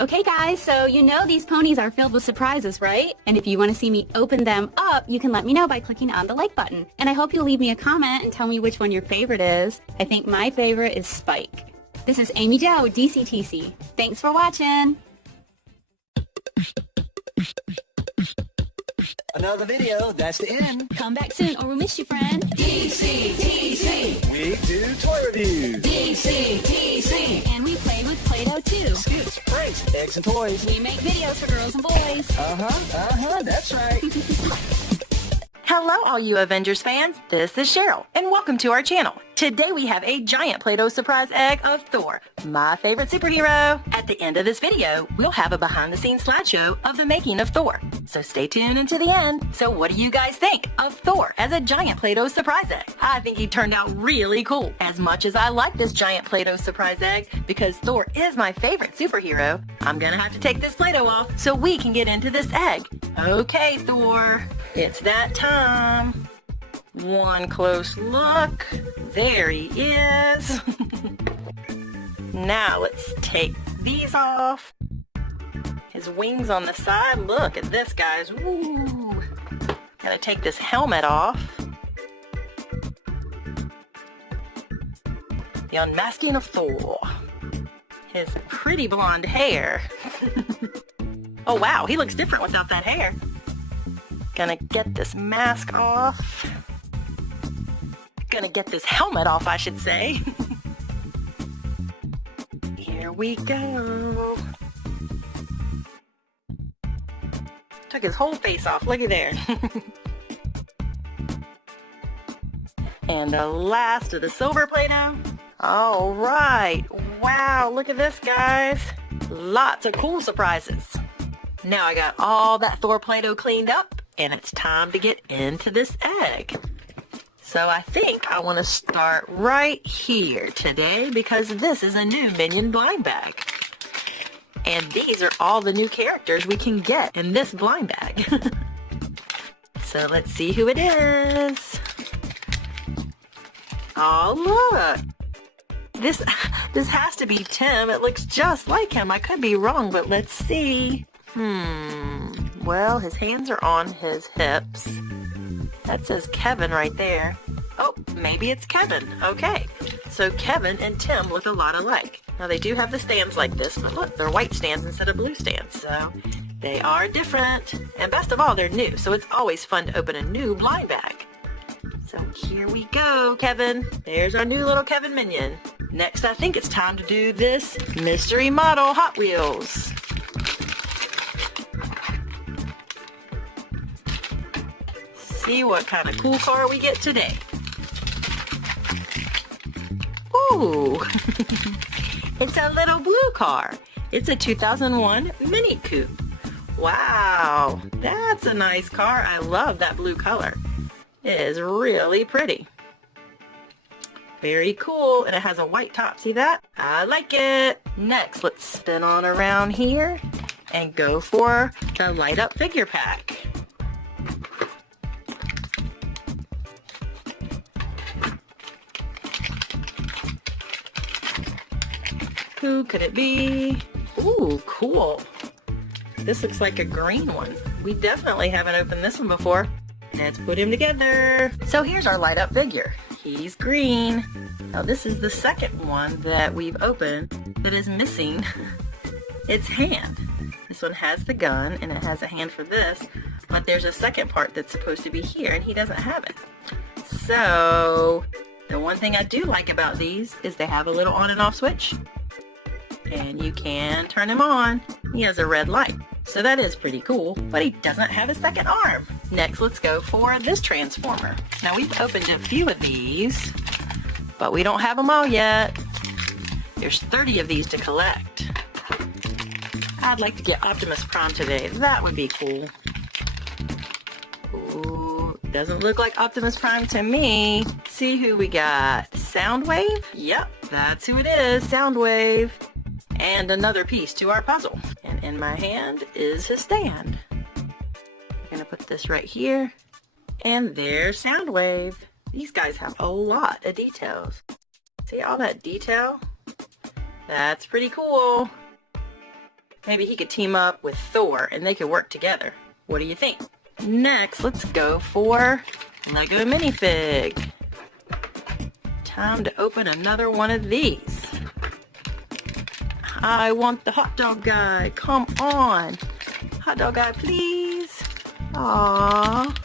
Okay guys, so you know these ponies are filled with surprises, right? And if you want to see me open them up, you can let me know by clicking on the like button. And I hope you'll leave me a comment and tell me which one your favorite is. I think my favorite is Spike. This is Amy Jo with DCTC. Thanks for watching! Another video, that's the end. Come back soon or we'll miss you, friend. DCTC. We do toy reviews, DCTC. And we play with Play-Doh too. skits, pranks, eggs, and toys. We make videos for girls and boys. That's right. Hello all you Avengers fans, this is Cheryl, and welcome to our channel. Today we have a giant Play-Doh surprise egg of Thor, my favorite superhero. At the end of this video, we'll have a behind-the-scenes slideshow of the making of Thor, so stay tuned until the end. So what do you guys think of Thor as a giant Play-Doh surprise egg? I think he turned out really cool. As much as I like this giant Play-Doh surprise egg, because Thor is my favorite superhero, I'm gonna have to take this Play-Doh off so we can get into this egg. Okay, Thor, it's that time. One close look. There he is. Now let's take these off. His wings on the side. Look at this, guys. Woo. Gotta take this helmet off. The unmasking of Thor. His pretty blonde hair. Oh wow, he looks different without that hair. Gonna get this mask off. Gonna get this helmet off, I should say. Here we go. Took his whole face off, looky there. And the last of the silver Play-Doh. All right, wow, look at this, guys. Lots of cool surprises. Now I got all that Thor Play-Doh cleaned up, and it's time to get into this egg. So I think I want to start right here today because this is a new Minion blind bag. And these are all the new characters we can get in this blind bag. So let's see who it is. Oh, look. This has to be Tim. It looks just like him. I could be wrong, but let's see. Well, his hands are on his hips. That says Kevin right there. Oh, maybe it's Kevin. Okay. So Kevin and Tim look a lot alike. Now they do have the stands like this, but look, they're white stands instead of blue stands. So they are different. And best of all, they're new. So it's always fun to open a new blind bag. So here we go, Kevin. There's our new little Kevin Minion. Next, I think it's time to do this mystery model Hot Wheels. See what kind of cool car we get today. Ooh, it's a little blue car. It's a 2001 Mini Coupe. Wow, that's a nice car. I love that blue color. It is really pretty. Very cool, and it has a white top. See that? I like it. Next, let's spin on around here and go for the light up figure pack. Who could it be? Ooh, cool. This looks like a green one. We definitely haven't opened this one before. Let's put him together. So here's our light up figure. He's green. Now this is the second one that we've opened that is missing its hand. This one has the gun and it has a hand for this, but there's a second part that's supposed to be here and he doesn't have it. So the one thing I do like about these is they have a little on and off switch. And you can turn him on. He has a red light. So that is pretty cool, but he doesn't have a second arm. Next, let's go for this transformer. Now, we've opened a few of these, but we don't have them all yet. There's 30 of these to collect. I'd like to get Optimus Prime today. That would be cool. Ooh, doesn't look like Optimus Prime to me. See who we got. Soundwave? Yep, that's who it is, Soundwave. And another piece to our puzzle. And in my hand is his stand. I'm gonna put this right here. And there's Soundwave. These guys have a lot of details. See all that detail? That's pretty cool. Maybe he could team up with Thor and they could work together. What do you think? Next, let's go for Lego minifig. Time to open another one of these. I want the hot dog guy. Come on. Hot dog guy, please. Aww.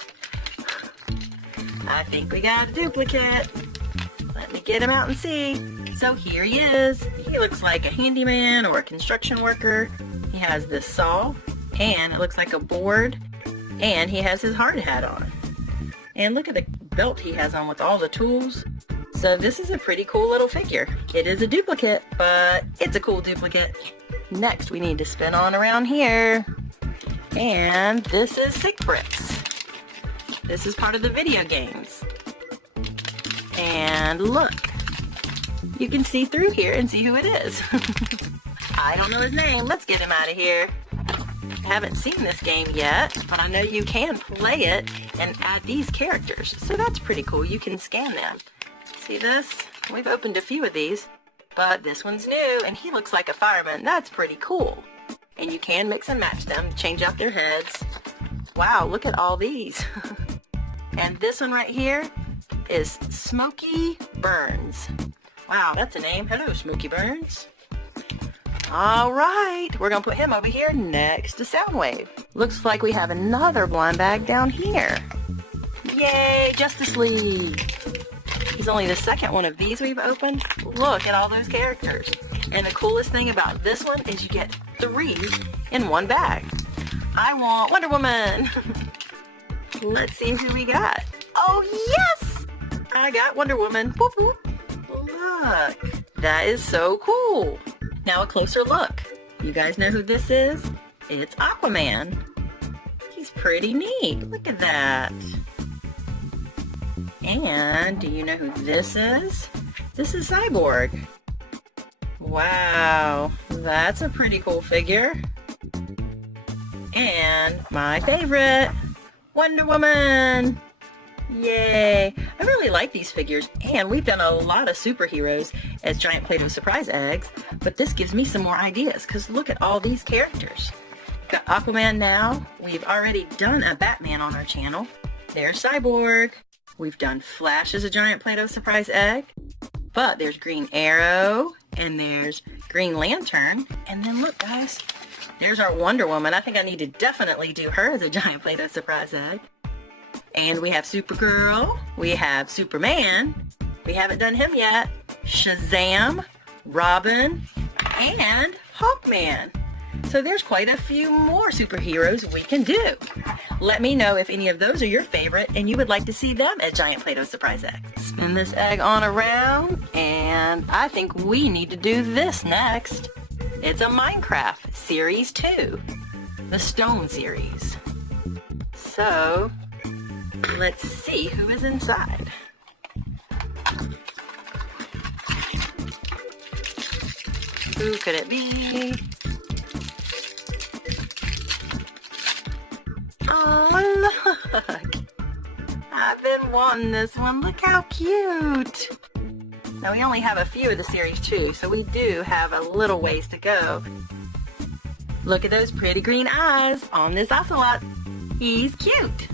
I think we got a duplicate. Let me get him out and see. So here he is. He looks like a handyman or a construction worker. He has this saw, and it looks like a board, and he has his hard hat on. And look at the belt he has on with all the tools. So this is a pretty cool little figure. It is a duplicate, but it's a cool duplicate. Next, we need to spin on around here. And this is Sick Bricks. This is part of the video games. And look, you can see through here and see who it is. I don't know his name. Let's get him out of here. I haven't seen this game yet, but I know you can play it and add these characters. So that's pretty cool. You can scan them. See this? We've opened a few of these, but this one's new and he looks like a fireman. That's pretty cool. And you can mix and match them, change out their heads. Wow, look at all these. And this one right here is Smokey Burns. Wow, that's a name. Hello, Smokey Burns. All right, we're gonna put him over here next to Soundwave. Looks like we have another blind bag down here. Yay, Justice League. He's only the second one of these we've opened. Look at all those characters. And the coolest thing about this one is you get 3 in one bag. I want Wonder Woman. Let's see who we got. Oh, yes! I got Wonder Woman. Whoop, whoop. Look, that is so cool. Now a closer look. You guys know who this is? It's Aquaman. He's pretty neat. Look at that. And do you know who this is? This is Cyborg. Wow, that's a pretty cool figure. And my favorite, Wonder Woman. Yay! I really like these figures, and we've done a lot of superheroes as giant Play-Doh surprise eggs, but this gives me some more ideas, because look at all these characters. Got Aquaman now. We've already done a Batman on our channel. There's Cyborg. We've done Flash as a giant Play-Doh surprise egg, but there's Green Arrow, and there's Green Lantern, and then look guys, there's our Wonder Woman. I think I need to definitely do her as a giant Play-Doh surprise egg. And we have Supergirl, we have Superman, we haven't done him yet, Shazam, Robin, and Hawkman. So there's quite a few more superheroes we can do. Let me know if any of those are your favorite and you would like to see them as giant Play-Doh surprise eggs. Spin this egg on around, and I think we need to do this next. It's a Minecraft Series 2, the Stone series. So let's see who is inside. Who could it be? Oh, look! I've been wanting this one. Look how cute! Now, we only have a few of the series too, so we do have a little ways to go. Look at those pretty green eyes on this ocelot. He's cute!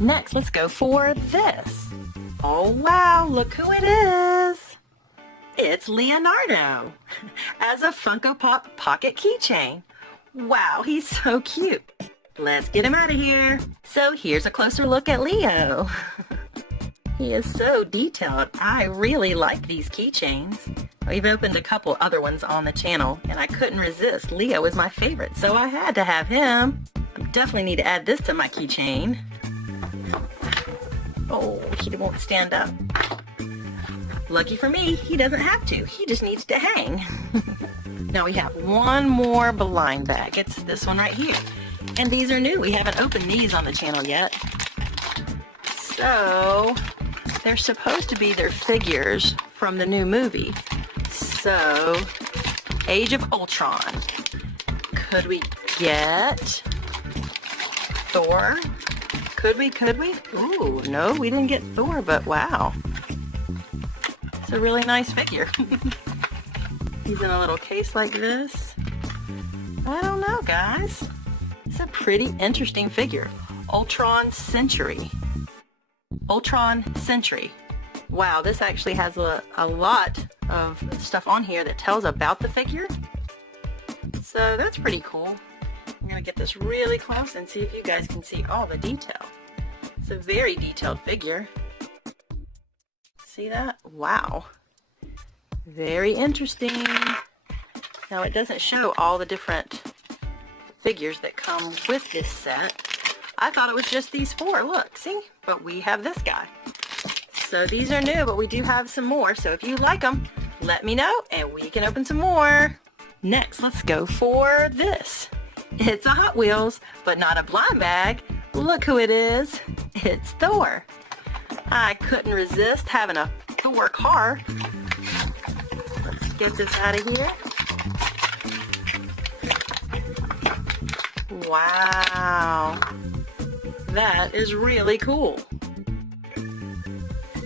Next, let's go for this. Oh wow, look who it is! It's Leonardo as a Funko Pop pocket keychain. Wow, he's so cute. Let's get him out of here. So here's a closer look at Leo. He is so detailed. I really like these keychains. We've opened a couple other ones on the channel, and I couldn't resist. Leo is my favorite, so I had to have him. I definitely need to add this to my keychain. Oh, he won't stand up. Lucky for me, he doesn't have to. He just needs to hang. Now we have one more blind bag. It's this one right here. And these are new. We haven't opened these on the channel yet. So, they're supposed to be their figures from the new movie. So, Age of Ultron. Could we get Thor? Could we? Ooh, no, we didn't get Thor, but wow. It's a really nice figure. He's in a little case like this. I don't know, guys. It's a pretty interesting figure. Ultron Century. Ultron Century. Wow, this actually has a lot of stuff on here that tells about the figure. So that's pretty cool. I'm going to get this really close and see if you guys can see all the detail. It's a very detailed figure. See that? Wow. Very interesting. Now it doesn't show all the different figures that come with this set. I thought it was just these 4. Look, see? But we have this guy. So these are new, but we do have some more. So if you like them, let me know and we can open some more. Next, let's go for this. It's a Hot Wheels, but not a blind bag. Look who it is. It's Thor. I couldn't resist having a Thor car. Let's get this out of here. Wow. That is really cool.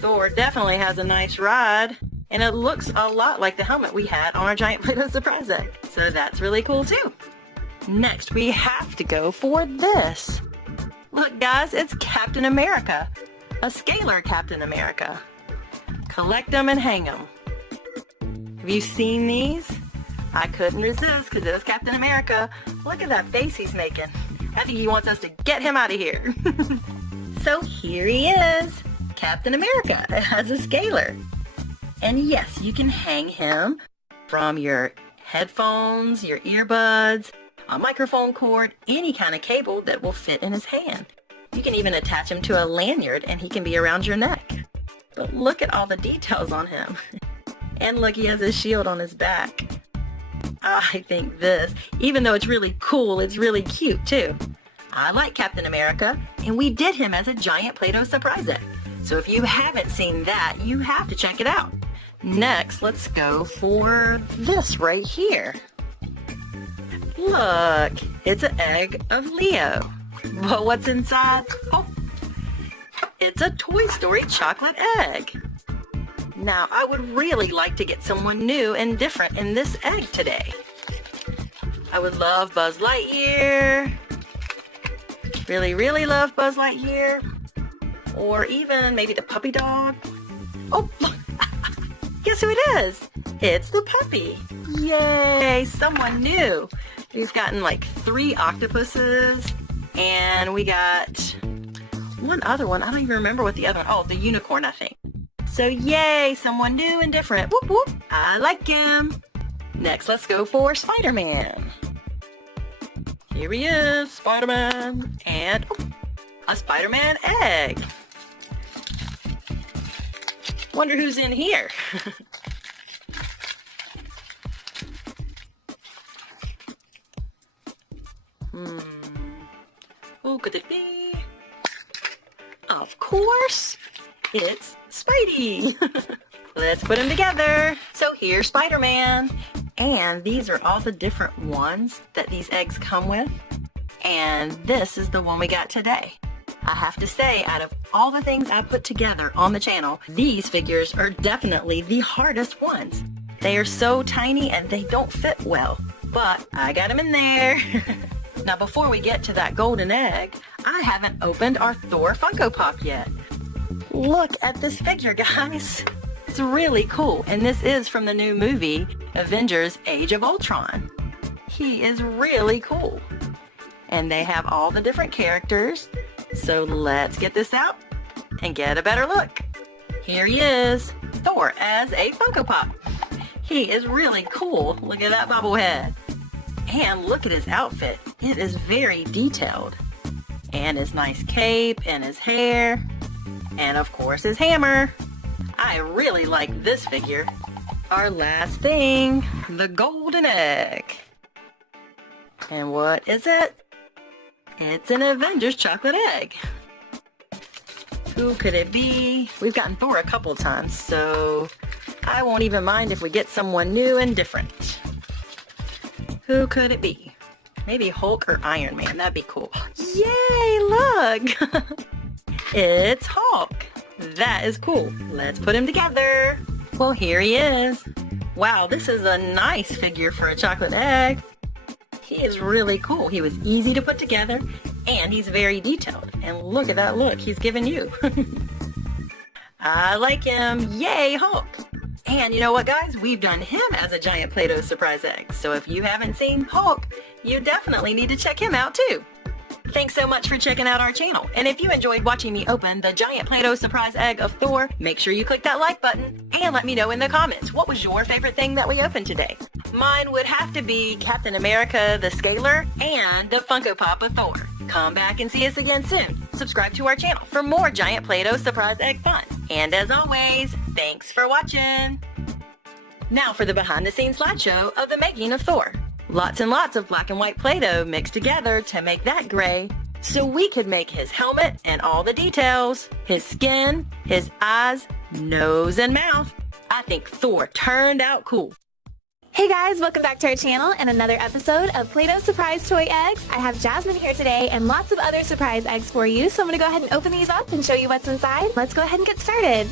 Thor definitely has a nice ride, and it looks a lot like the helmet we had on our giant Play-Doh surprise egg. So that's really cool too. Next, we have to go for this. Look, guys, it's Captain America. A scalar Captain America. Collect them and hang them. Have you seen these? I couldn't resist because it was Captain America. Look at that face he's making. I think he wants us to get him out of here. So here he is. Captain America. It has a scalar. And yes, you can hang him from your headphones, your earbuds, a microphone cord, any kind of cable that will fit in his hand. You can even attach him to a lanyard and he can be around your neck. But look at all the details on him. And look, he has a shield on his back. I think this, even though it's really cool, it's really cute too. I like Captain America, and we did him as a giant Play-Doh surprise egg. So if you haven't seen that, you have to check it out. Next, let's go for this right here. Look, it's an egg of Leo. But what's inside? Oh, it's a Toy Story chocolate egg. Now, I would really like to get someone new and different in this egg today. I would love Buzz Lightyear. Really, really love Buzz Lightyear. Or even maybe the puppy dog. Oh, look. Guess who it is? It's the puppy. Yay, someone new. We've gotten like 3 octopuses. And we got one other one. I don't even remember what the other one. Oh, the unicorn, I think. So yay, someone new and different. Whoop whoop, I like him. Next, let's go for Spider-Man. Here he is, Spider-Man. And a Spider-Man egg. Wonder who's in here. Who could it be? Of course, it's Spidey. Let's put them together. So here's Spider-Man. And these are all the different ones that these eggs come with. And this is the one we got today. I have to say, out of all the things I put together on the channel, these figures are definitely the hardest ones. They are so tiny and they don't fit well. But I got them in there. Now before we get to that golden egg, I haven't opened our Thor Funko Pop yet. Look at this figure, guys. It's really cool, and this is from the new movie, Avengers Age of Ultron. He is really cool. And they have all the different characters, so let's get this out and get a better look. Here he is, Thor as a Funko Pop. He is really cool. Look at that bobblehead. And look at his outfit. It is very detailed. And his nice cape and his hair. And of course his hammer. I really like this figure. Our last thing, the golden egg. And what is it? It's an Avengers chocolate egg. Who could it be? We've gotten Thor a couple times, so I won't even mind if we get someone new and different. Who could it be? Maybe Hulk or Iron Man. That'd be cool. Yay, look! It's Hulk. That is cool. Let's put him together. Well, here he is. Wow, this is a nice figure for a chocolate egg. He is really cool. He was easy to put together, and he's very detailed. And look at that look he's given you. I like him. Yay, Hulk. And you know what, guys? We've done him as a giant Play-Doh surprise egg. So if you haven't seen Hulk, you definitely need to check him out too. Thanks so much for checking out our channel. And if you enjoyed watching me open the giant Play-Doh surprise egg of Thor, make sure you click that like button and let me know in the comments what was your favorite thing that we opened today. Mine would have to be Captain America the Scalar and the Funko Pop of Thor. Come back and see us again soon. Subscribe to our channel for more giant Play-Doh surprise egg fun. And as always, thanks for watching. Now for the behind the scenes slideshow of the making of Thor. Lots and lots of black and white Play-Doh mixed together to make that gray, so we could make his helmet and all the details, his skin, his eyes, nose, and mouth. I think Thor turned out cool. Hey guys, welcome back to our channel and another episode of Play-Doh Surprise Toy Eggs. I have Jasmine here today and lots of other surprise eggs for you, so I'm going to go ahead and open these up and show you what's inside. Let's go ahead and get started.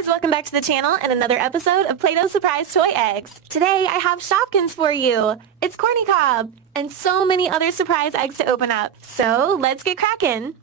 guys, welcome back to the channel and another episode of Play-Doh Surprise Toy Eggs. Today I have Shopkins for you. It's Corny Cob and so many other surprise eggs to open up. So let's get cracking.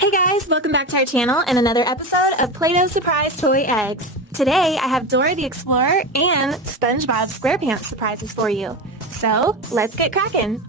Hey guys, welcome back to our channel and another episode of Play-Doh Surprise Toy Eggs. Today I have Dora the Explorer and SpongeBob SquarePants surprises for you. So let's get cracking.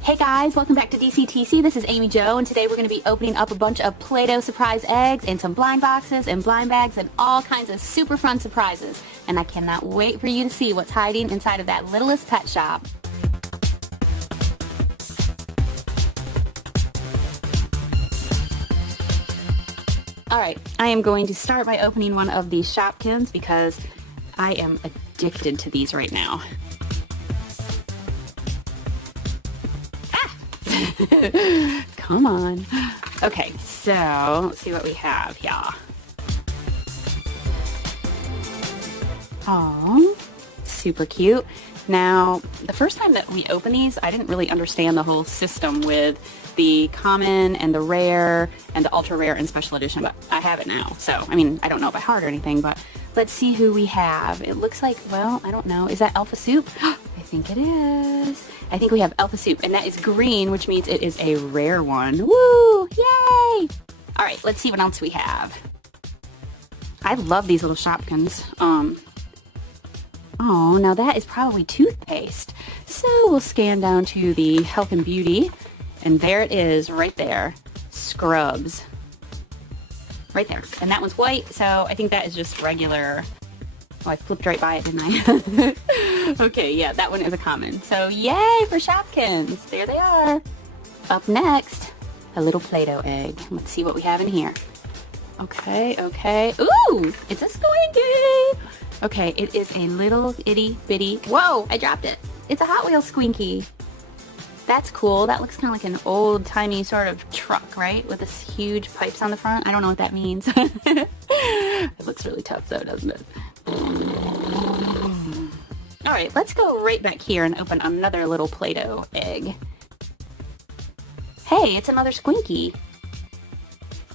Hey guys, welcome back to DCTC. This is Amy Jo, and today we're going to be opening up a bunch of Play-Doh surprise eggs and some blind boxes and blind bags and all kinds of super fun surprises. And I cannot wait for you to see what's hiding inside of that littlest pet shop. Alright, I am going to start by opening one of these Shopkins because I am addicted to these right now. Come on. Okay, so let's see what we have here. Aww, super cute. Now, the first time that we opened these, I didn't really understand the whole system with the common and the rare and the ultra rare and special edition, but I have it now. So, I mean, I don't know by heart or anything, but let's see who we have. It looks like, well, I don't know. Is that Alpha Soup? I think it is. I think we have Alpha Soup, and that is green, which means it is a rare one. Woo! Yay! All right, let's see what else we have. I love these little Shopkins. Oh, now that is probably toothpaste. So we'll scan down to the Health and Beauty, and there it is, right there. Scrubs. Right there. And that one's white, so I think that is just regular. Oh, I flipped right by it, didn't I? Okay, yeah, that one is a common. So yay for Shopkins. There they are. Up next, a little Play-Doh egg. Let's see what we have in here. Okay, okay. Ooh, it's a squinky. Okay, it is a little itty bitty. Whoa, I dropped it. It's a Hot Wheels squinky. That's cool. That looks kind of like an old-timey sort of truck, right? With this huge pipes on the front. I don't know what that means. It looks really tough though, doesn't it? Alright, let's go right back here and open another little Play-Doh egg. Hey, it's another Squinky.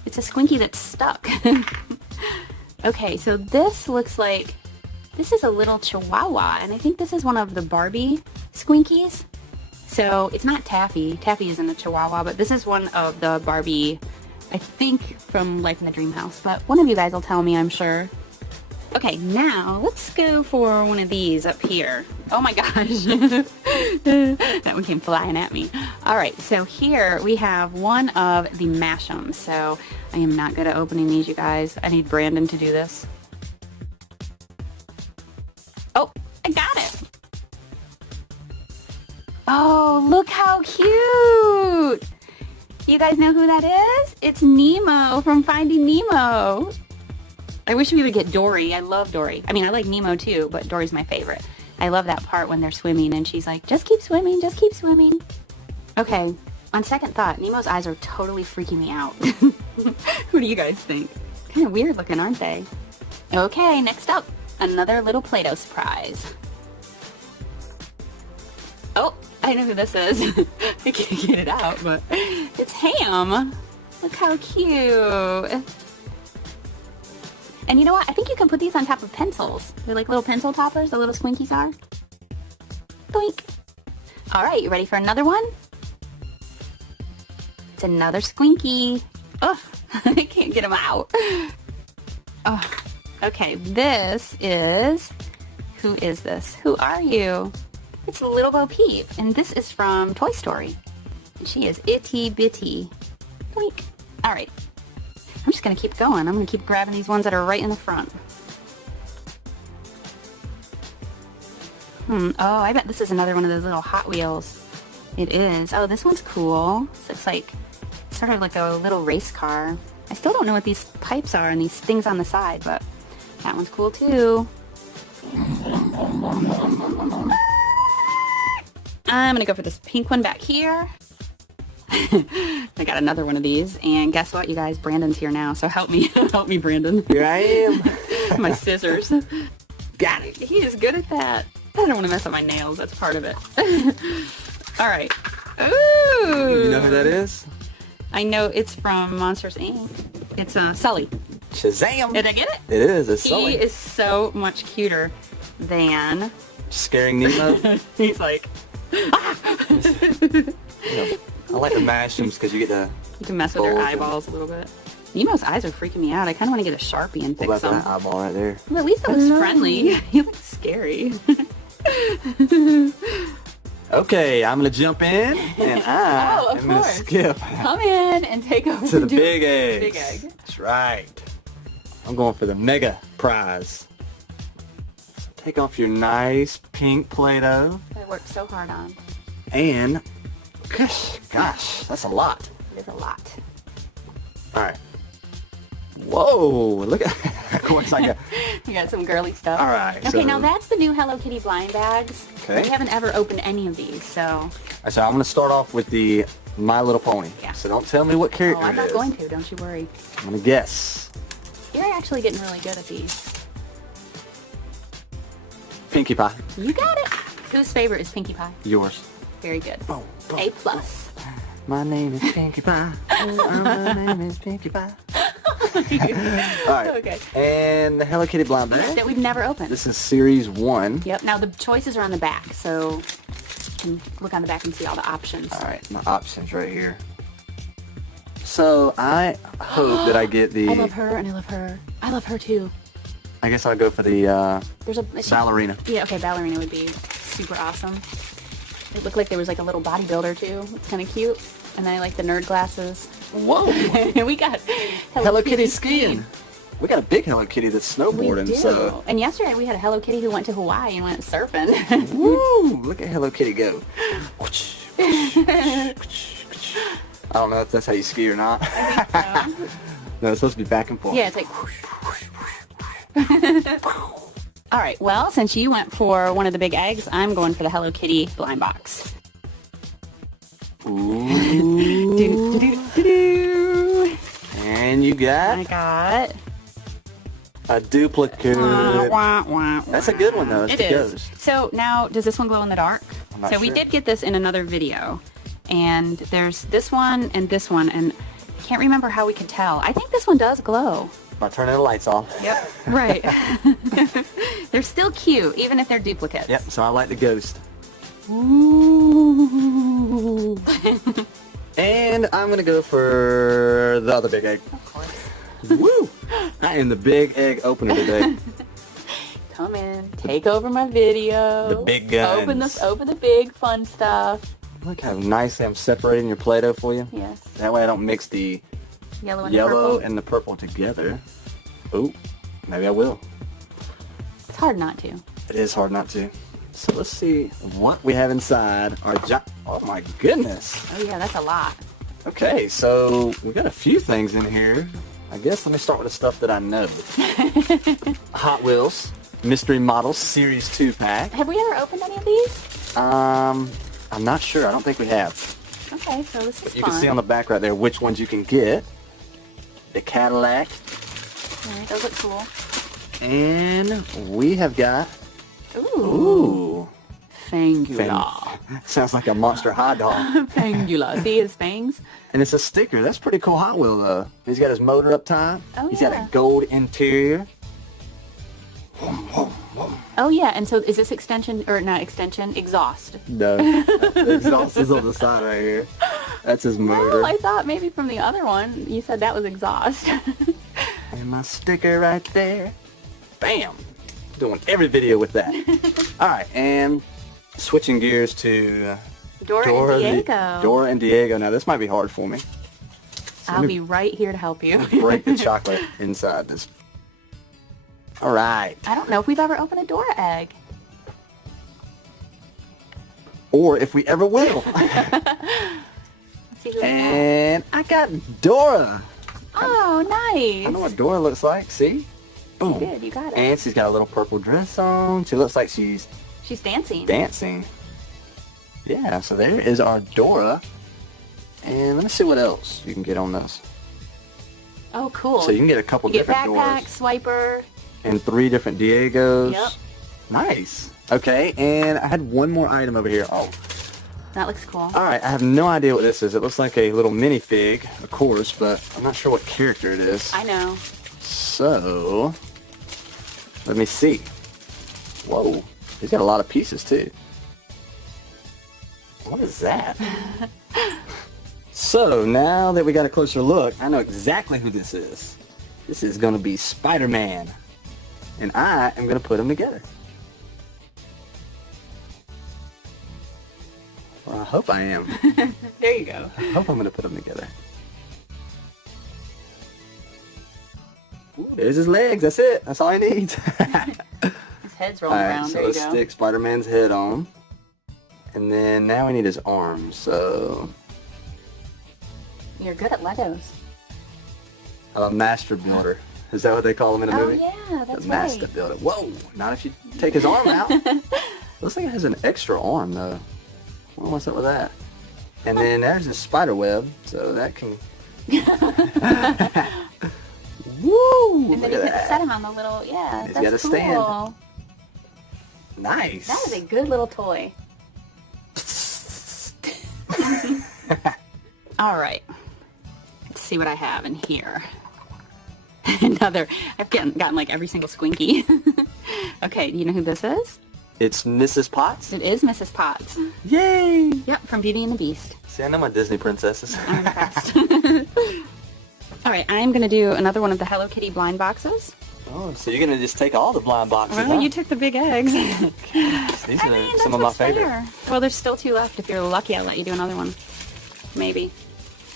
It's a Squinky that's stuck. Okay, so this looks like, this is a little Chihuahua, and I think this is one of the Barbie Squinkies. So it's not Taffy. Taffy isn't a Chihuahua, but this is one of the Barbie, I think, from Life in the Dream House. But one of you guys will tell me, I'm sure. Okay, now let's go for one of these up here. Oh my gosh. That one came flying at me. Alright, so here we have one of the Mash'ems. So I am not good at opening these, you guys. I need Brandon to do this. Oh, I got it. Oh, look how cute. You guys know who that is? It's Nemo from Finding Nemo. I wish we would get Dory. I love Dory. I mean, I like Nemo too, but Dory's my favorite. I love that part when they're swimming and she's like, just keep swimming, just keep swimming. Okay, on second thought, Nemo's eyes are totally freaking me out. What do you guys think? Kind of weird looking, aren't they? Okay, next up, another little Play-Doh surprise. Oh, I know who this is. I can't get it out, but it's Ham. Look how cute. And you know what? I think you can put these on top of pencils. They're like little pencil toppers, the little Squinkies are. Boink. All right, you ready for another one? It's another Squinky. Oh, I can't get them out. Oh, okay, this is, who is this? Who are you? It's Little Bo Peep, and this is from Toy Story. She is itty bitty. Boink. All right. I'm just going to keep going. I'm going to keep grabbing these ones that are right in the front. Oh, I bet this is another one of those little Hot Wheels. It is. Oh, this one's cool. So it's like, sort of like a little race car. I still don't know what these pipes are and these things on the side, but that one's cool too. I'm going to go for this pink one back here. I got another one of these, and guess what, you guys? Brandon's here now, so help me. Help me, Brandon. Here I am. My scissors. Got it. He is good at that. I don't want to mess up my nails. That's part of it. All right. Ooh. You know who that is? I know it's from Monsters, Inc. It's Sully. Shazam! Did I get it? It is. It's Sully. He is so much cuter than... Scaring Nemo. He's like... I like the Mash'ems because you get the... You can mess with their eyeballs a little bit. Nemo's eyes are freaking me out. I kind of want to get a Sharpie and fix What them. about that eyeball right there? Well, at least it looks friendly. He looks scary. Okay, I'm going to jump in, and I Oh, of am going to course. skip Come in and take over to the do- big eggs. Big egg. That's right. I'm going for the mega prize. So take off your nice pink Play-Doh, I worked so hard on. and gosh, that's a lot. It is a lot. All right. Whoa, look at of course I got. You got some girly stuff. All right. Okay, so, now that's the new Hello Kitty blind bags. Okay. We haven't ever opened any of these, so... So I'm going to start off with the My Little Pony. Yeah. So don't tell me what character Oh, I'm it not is. going to, don't you worry. I'm going to guess. You're actually getting really good at these. Pinkie Pie. You got it. Whose favorite is Pinkie Pie? Yours. Very good. Boom, boom. A plus. My name is Pinkie Pie. My name is Pinkie Pie. All right. Okay. And the Hello Kitty blind bag. That we've never opened. This is series 1. Yep. Now the choices are on the back, so you can look on the back and see all the options. All right, my options right here. So I hope that I get the. I love her and I love her. I love her too. I guess I'll go for the There's a ballerina. Yeah, okay, ballerina would be super awesome. It looked like there was like a little bodybuilder too. It's kind of cute. And then I like the nerd glasses. Whoa! We got Hello Kitty skiing. We got a big Hello Kitty that's snowboarding. We do. So. And yesterday we had a Hello Kitty who went to Hawaii and went surfing. Woo! Look at Hello Kitty go. I don't know if that's how you ski or not. No, it's supposed to be back and forth. Yeah, it's like All right, well, since you went for one of the big eggs, I'm going for the Hello Kitty blind box. Ooh. Do-do-do-do-do. And you I got got... a duplicate. Wah, wah, That's a good one though. It's It the is. ghost. So now, does this one glow in the dark? I'm not So we sure. did get this in another video. And there's this one, and I can't remember how we can tell. I think this one does glow. By turning the lights on. Yep. Right. They're still cute, even if they're duplicates. Yep, so I like the ghost. Ooh. And I'm gonna go for the other big egg. Of course. Woo! I am the big egg opener today. Come in, take over my video. The big guns. Open the big fun stuff. Look how nicely I'm separating your Play-Doh for you. Yes. That way I don't mix the Yellow and yellow purple. and the purple together. Ooh, maybe I will. It's hard not to. It is hard not to. So let's see what we have inside our oh my goodness. Oh yeah, that's a lot. Okay, so we got a few things in here. I guess let me start with the stuff that I know. Hot Wheels Mystery Models Series 2 pack. Have we ever opened any of these? I'm not sure. I don't think we have. Okay, so this is You fun. can see on the back right there which ones you can get. The Cadillac. Alright, those look cool. And we have got... Ooh. Ooh. Fangula. Sounds like a monster hot dog. Fangula. See his fangs? And it's a sticker. That's pretty cool Hot Wheel though. He's got his motor up top. Oh, He's got yeah. a gold interior. Oh yeah, and so is this extension, or not extension, exhaust? No. The exhaust is on the side right here. That's his motor. Oh, I thought maybe from the other one, you said that was exhaust. And my sticker right there. Bam! Doing every video with that. Alright, and switching gears to Dora and Diego. Dora and Diego. Now this might be hard for me. So I'll let be me right here to help you. break the chocolate inside this. Alright. I don't know if we've ever opened a Dora egg. Or if we ever will. Let's see who we got. And I got Dora. Oh, nice. I know what Dora looks like. See? Boom. Good, you got it. And she's got a little purple dress on. She looks like she's She's dancing. dancing. Yeah, so there is our Dora. And let me see what else you can get on this. Oh, cool. So you can get a couple You get different backpack, Doras swiper. and 3 different Diegos. Yep. Nice. Okay, and I had one more item over here. Oh, That looks cool. all right. I have no idea what this is. It looks like a little minifig, of course, but I'm not sure what character it is. I know. So, let me see. Whoa, he's got a lot of pieces too. What is that? So, now that we got a closer look, I know exactly who this is. This is going to be Spider-Man. And I am going to put them together. Well, I hope I am. There you go. I hope I'm going to put them together. Ooh, there's his legs. That's it. That's all he needs. His head's rolling Alright, around. so There you let's go. stick Spider-Man's head on. And then now we need his arms. So You're good at Legos. I'm a master builder. Is that what they call him in the Oh, movie? yeah, that's The master right. builder. Whoa! Not if you take his arm out. Looks like it has an extra arm though. What's up with that? And then there's his spider web, so that can. Woo! And then Look you at can set that. him on the little, yeah, He's that's got a cool. stand. Nice. That is a good little toy. All right. Let's see what I have in here. Another, I've gotten like every single squinky. Okay, do you know who this is? It's Mrs. Potts. It is Mrs. Potts. Yay! Yep, from Beauty and the Beast. See, I know my Disney princesses. I'm impressed. All right, I'm going to do another one of the Hello Kitty blind boxes. Oh, so you're gonna just take all the blind boxes? Well, huh? you took the big eggs. These are That's some of my what's favorite. fair. Well, there's still 2 left. If you're lucky, I'll let you do another one. Maybe.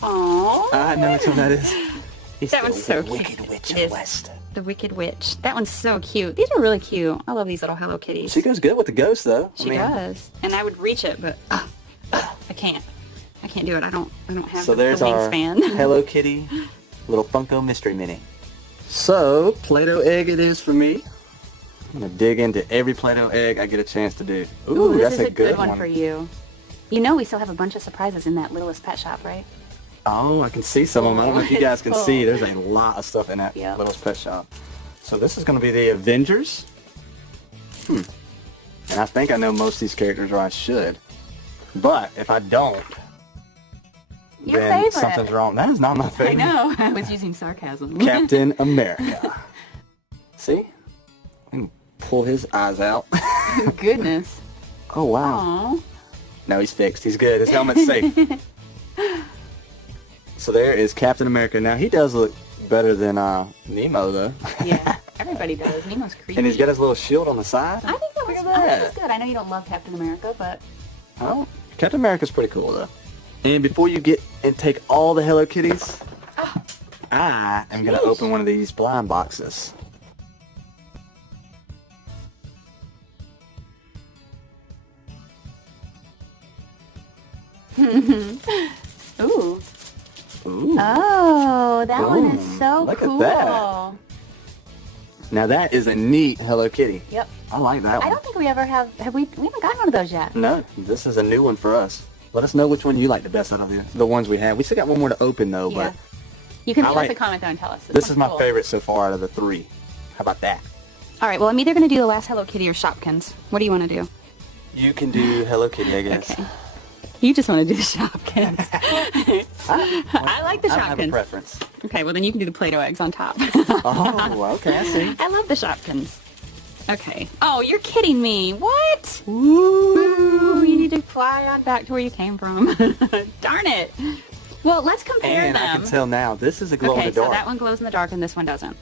Aww. I know which one that is. It's That the one's so cute. Wicked Witch It of is. West. The Wicked Witch. That one's so cute. These are really cute. I love these little Hello Kitties. She goes good with the ghost, though. She does. And I would reach it, but I can't. I can't do it. I don't have So the there's our wingspan. Hello Kitty little Funko Mystery Mini. So, Play-Doh egg it is for me. I'm gonna dig into every Play-Doh egg I get a chance to do. Ooh, that's this is a good one for you. You know we still have a bunch of surprises in that Littlest Pet Shop, right? Oh, I can see some of them. I don't know if you guys can It's see. full. There's a lot of stuff in that Yep. Littlest Pet Shop. So this is going to be the Avengers. And I think I know most of these characters, or I should. But if I don't, Your then favorite. something's wrong. That is not my I favorite. know. I was using sarcasm. Captain America. See? I can pull his eyes out. Goodness. Oh, wow. Aw. No, he's fixed. He's good. His helmet's safe. So there is Captain America. Now, he does look better than Nemo, though. Yeah, everybody does. Nemo's creepy. And he's got his little shield on the side. I think that was, Look at I think that. that was good. I know you don't love Captain America, but Oh, Captain America's pretty cool, though. And before you get and take all the Hello Kitties, I am going to open one of these blind boxes. ooh. Ooh. Oh, that one Boom. is so Look at cool. that. Now that is a neat Hello Kitty. Yep. I like that I one. don't think we ever have we haven't gotten one of those yet. No, this is a new one for us. Let us know which one you like the best out of the ones we have. We still got one more to open though, Yeah. but You can I leave us like- a comment though and tell us. this is one's my cool. favorite so far out of the 3. How about that? All right, well, I'm either going to do the last Hello Kitty or Shopkins. What do you want to do? You can do Hello Kitty, I guess. Okay. You just want to do the Shopkins. I like the I don't have a Shopkins. preference. Okay, well then you can do the Play-Doh eggs on top. Oh, okay, I see. I love the Shopkins. Okay. Oh, you're kidding me. What? Ooh. You need to fly on back to where you came from. Darn it. Well, let's compare And them. I can tell now, this is a glow in Okay, the dark. so that one glows in the dark and this one doesn't.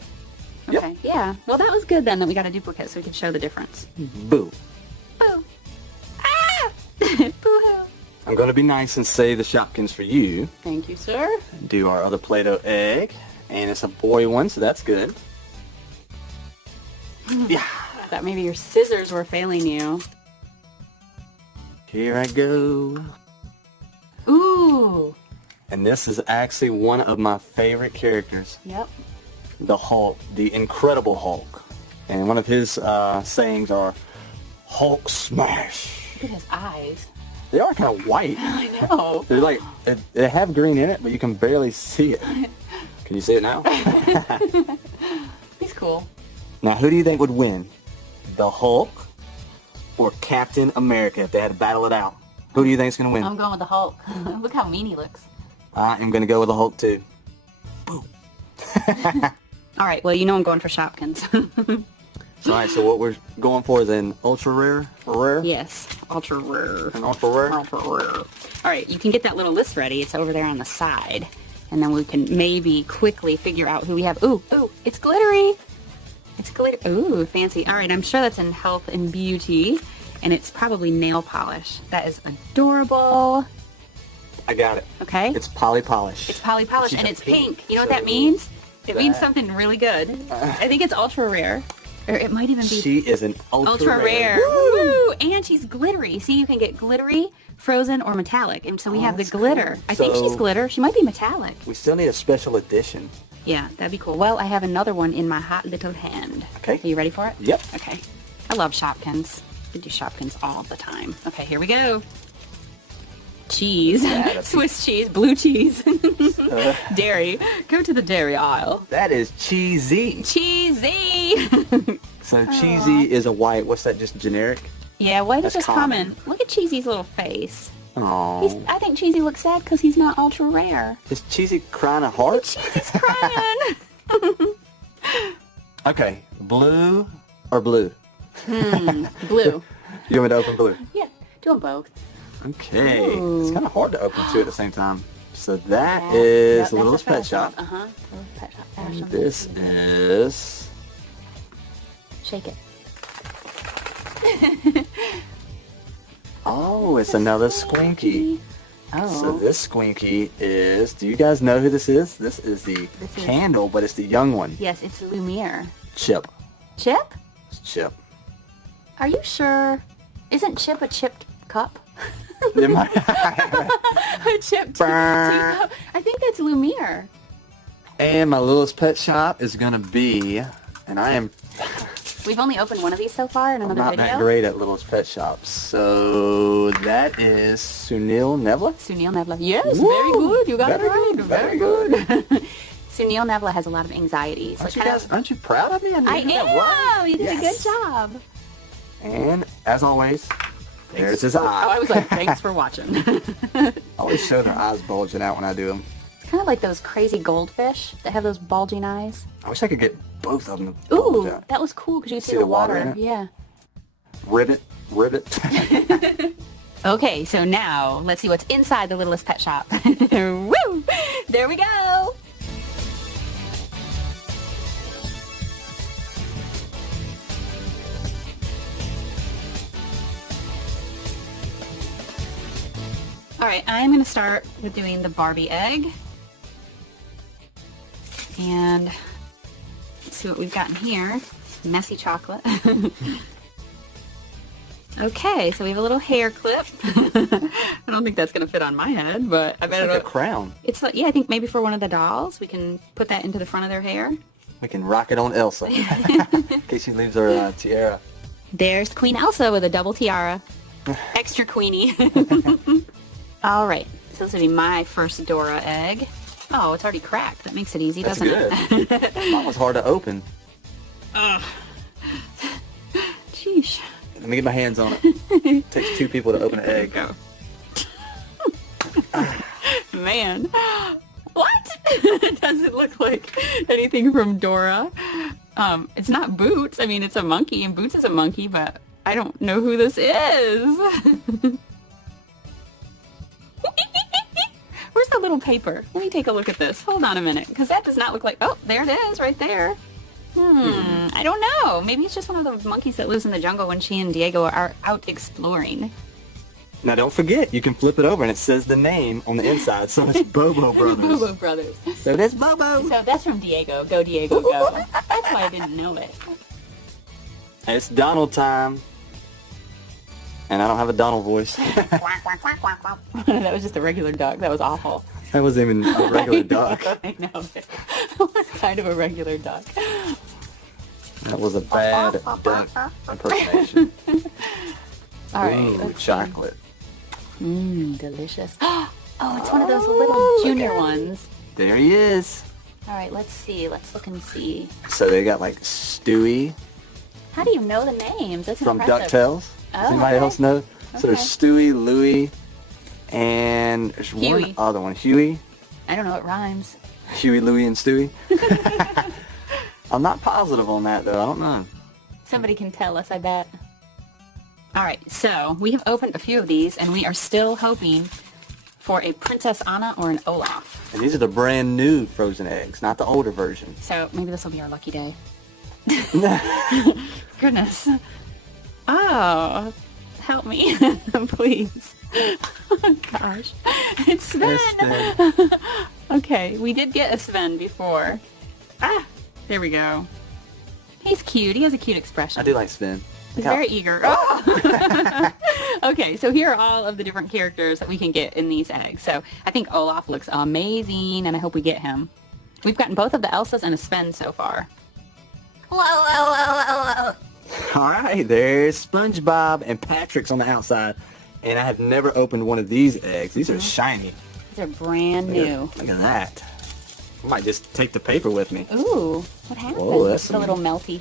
Yep. Okay, yeah. Well, that was good then that we got a duplicate so we could show the difference. Boo. Boo. Ah! Boo-hoo. I'm going to be nice and say the Shopkins for you. Thank you, sir. Do our other Play-Doh egg. And it's a boy one, so that's good. Yeah. I thought maybe your scissors were failing you. Here I go. Ooh. And this is actually one of my favorite characters. Yep. The Hulk, the Incredible Hulk. And one of his sayings are, Hulk smash. Look at his eyes. They are kind of white. I know. They're like, they have green in it, but you can barely see it. Can you see it now? He's cool. Now, who do you think would win? The Hulk or Captain America if they had to battle it out? Who do you think is going to win? I'm going with the Hulk. Look how mean he looks. I am going to go with the Hulk too. All right, well, you know I'm going for Shopkins. So, all right, so what we're going for is an ultra rare? Rare? Yes, ultra rare. An ultra rare? Ultra rare. All right, you can get that little list ready. It's over there on the side. And then we can maybe quickly figure out who we have. Ooh, it's glittery. It's glitter. Ooh, fancy. All right, I'm sure that's in health and beauty. And it's probably nail polish. That is adorable. I got it. Okay. It's Polly Polish. It's Polly Polish, She's and a it's pink. You know what that means? It means that- something really good. I think it's ultra rare. Or it might even be She is an ultra, ultra rare. Woo! And she's glittery. See, you can get glittery, frozen, or metallic. And so we have the that's glitter. cool. I think So- she's glitter. She might be metallic. We still need a special edition. Yeah, that'd be cool. Well, I have another one in my hot little hand. Okay. Are you ready for it? Yep. Okay. I love Shopkins. We do Shopkins all the time. Okay, here we go. Cheese. that's- Swiss cheese. Blue cheese. Dairy. Go to the dairy aisle. That is cheesy. Cheesy. So cheesy is a white. What's that? Just generic? Yeah, white is That's just common. common. Look at Cheesy's little face. Oh, I think Cheesy looks sad because he's not ultra rare. is cheesy crying a heart? Cheesy's crying. Okay, blue or blue? Blue. You want me to open blue? Yeah, do them both. Okay, Ooh. it's kind of hard to open two at the same time. So that is Yep, Littlest that's Pet the Shop. fashion. Littlest Pet Shop fashion. This is Shake it. oh, it's another Squinky. Oh. So this Squinky is. Do you guys know who this is? This is the This is- candle, but it's the young one. Yes, it's Lumiere. Chip. Chip? It's Chip. Are you sure? Isn't Chip a chipped cup? It might- A chipped Brr. teacup? I think that's Lumiere. And my Littlest Pet Shop is gonna be, and I am We've only opened one of these so far in another not video. that great at Littlest Pet Shop. So that is Sunil Nevla. Sunil Nevla. Yes, Woo! very good. You got Very it right. good, Very very good. Sunil Nevla has a lot of anxiety. So Aren't you proud of me? I did that well. am. You did a Yes. good job. And as always, There's his Oh, eye. I was like, thanks for watching. I always show their eyes bulging out when I do them. It's kind of like those crazy goldfish that have those bulging eyes. I wish I could get both of them. to bulge Ooh, out. that was cool because you could see See the the water water. in it? Yeah. Ribbit, ribbit. Okay, so now let's see what's inside the Littlest Pet Shop. Woo! There we go. All right, I'm going to start with doing the Barbie egg. And let's see what we've got in here. Messy chocolate. Okay, so we have a little hair clip. I don't think that's going to fit on my head, but I bet It's like a it'll... crown. It's like, yeah, I think maybe for one of the dolls, we can put that into the front of their hair. We can rock it on Elsa. In case she leaves her tiara. There's Queen Elsa with a double tiara. Extra queenie. All right, so this will be my first Dora egg. Oh, it's already cracked. That makes it easy, That's doesn't good. it? Mine was hard to open. Sheesh. Let me get my hands on it. Takes two people to open an egg. Go. Man. What? It doesn't look like anything from Dora. It's not Boots. I mean, it's a monkey, and Boots is a monkey, but I don't know who this is. Where's the little paper? Let me take a look at this. Hold on a minute, because that does not look like... Oh, there it is, right there. I don't know. Maybe it's just one of the monkeys that lives in the jungle when she and Diego are out exploring. Now don't forget, you can flip it over and it says the name on the inside. So it's Bobo Brothers. Bobo Brothers. So that's Bobo. So that's from Diego. Go, Diego, go. That's why I didn't know it. It's Donald time. And I don't have a Donald voice. That was just a regular duck. That was awful. That wasn't even a regular duck. I know. It was kind of a regular duck. That was a bad duck impersonation. All right. Ooh, chocolate. Delicious. Oh, it's one of those little junior ones. There he is. All right, let's see. Let's look and see. So they got like Stewie How do you know the names? That's from impressive. DuckTales. Oh, Does anybody okay. else know? So there's Okay. Stewie, Louie, and there's Huey. one other one. Huey. I don't know. It rhymes. Huey, Louie, and Stewie. I'm not positive on that though. I don't know. Somebody can tell us, I bet. All right, so we have opened a few of these, and we are still hoping for a Princess Anna or an Olaf. And these are the brand new frozen eggs, not the older version. So maybe this will be our lucky day. Goodness. Oh, help me, please. Oh, gosh. It's Sven. Yes, Sven. Okay, we did get a Sven before. Ah, there we go. He's cute. He has a cute expression. I do like Sven. He's Look how- very eager. Oh! Okay, so here are all of the different characters that we can get in these eggs. So I think Olaf looks amazing, and I hope we get him. We've gotten both of the Elsas and a Sven so far. All right, there's SpongeBob and Patrick's on the outside. And I have never opened one of these eggs. These are shiny. These are brand new. Look at that. I might just take the paper with me. Ooh, what happened? Whoa, that's it's a some- little melty.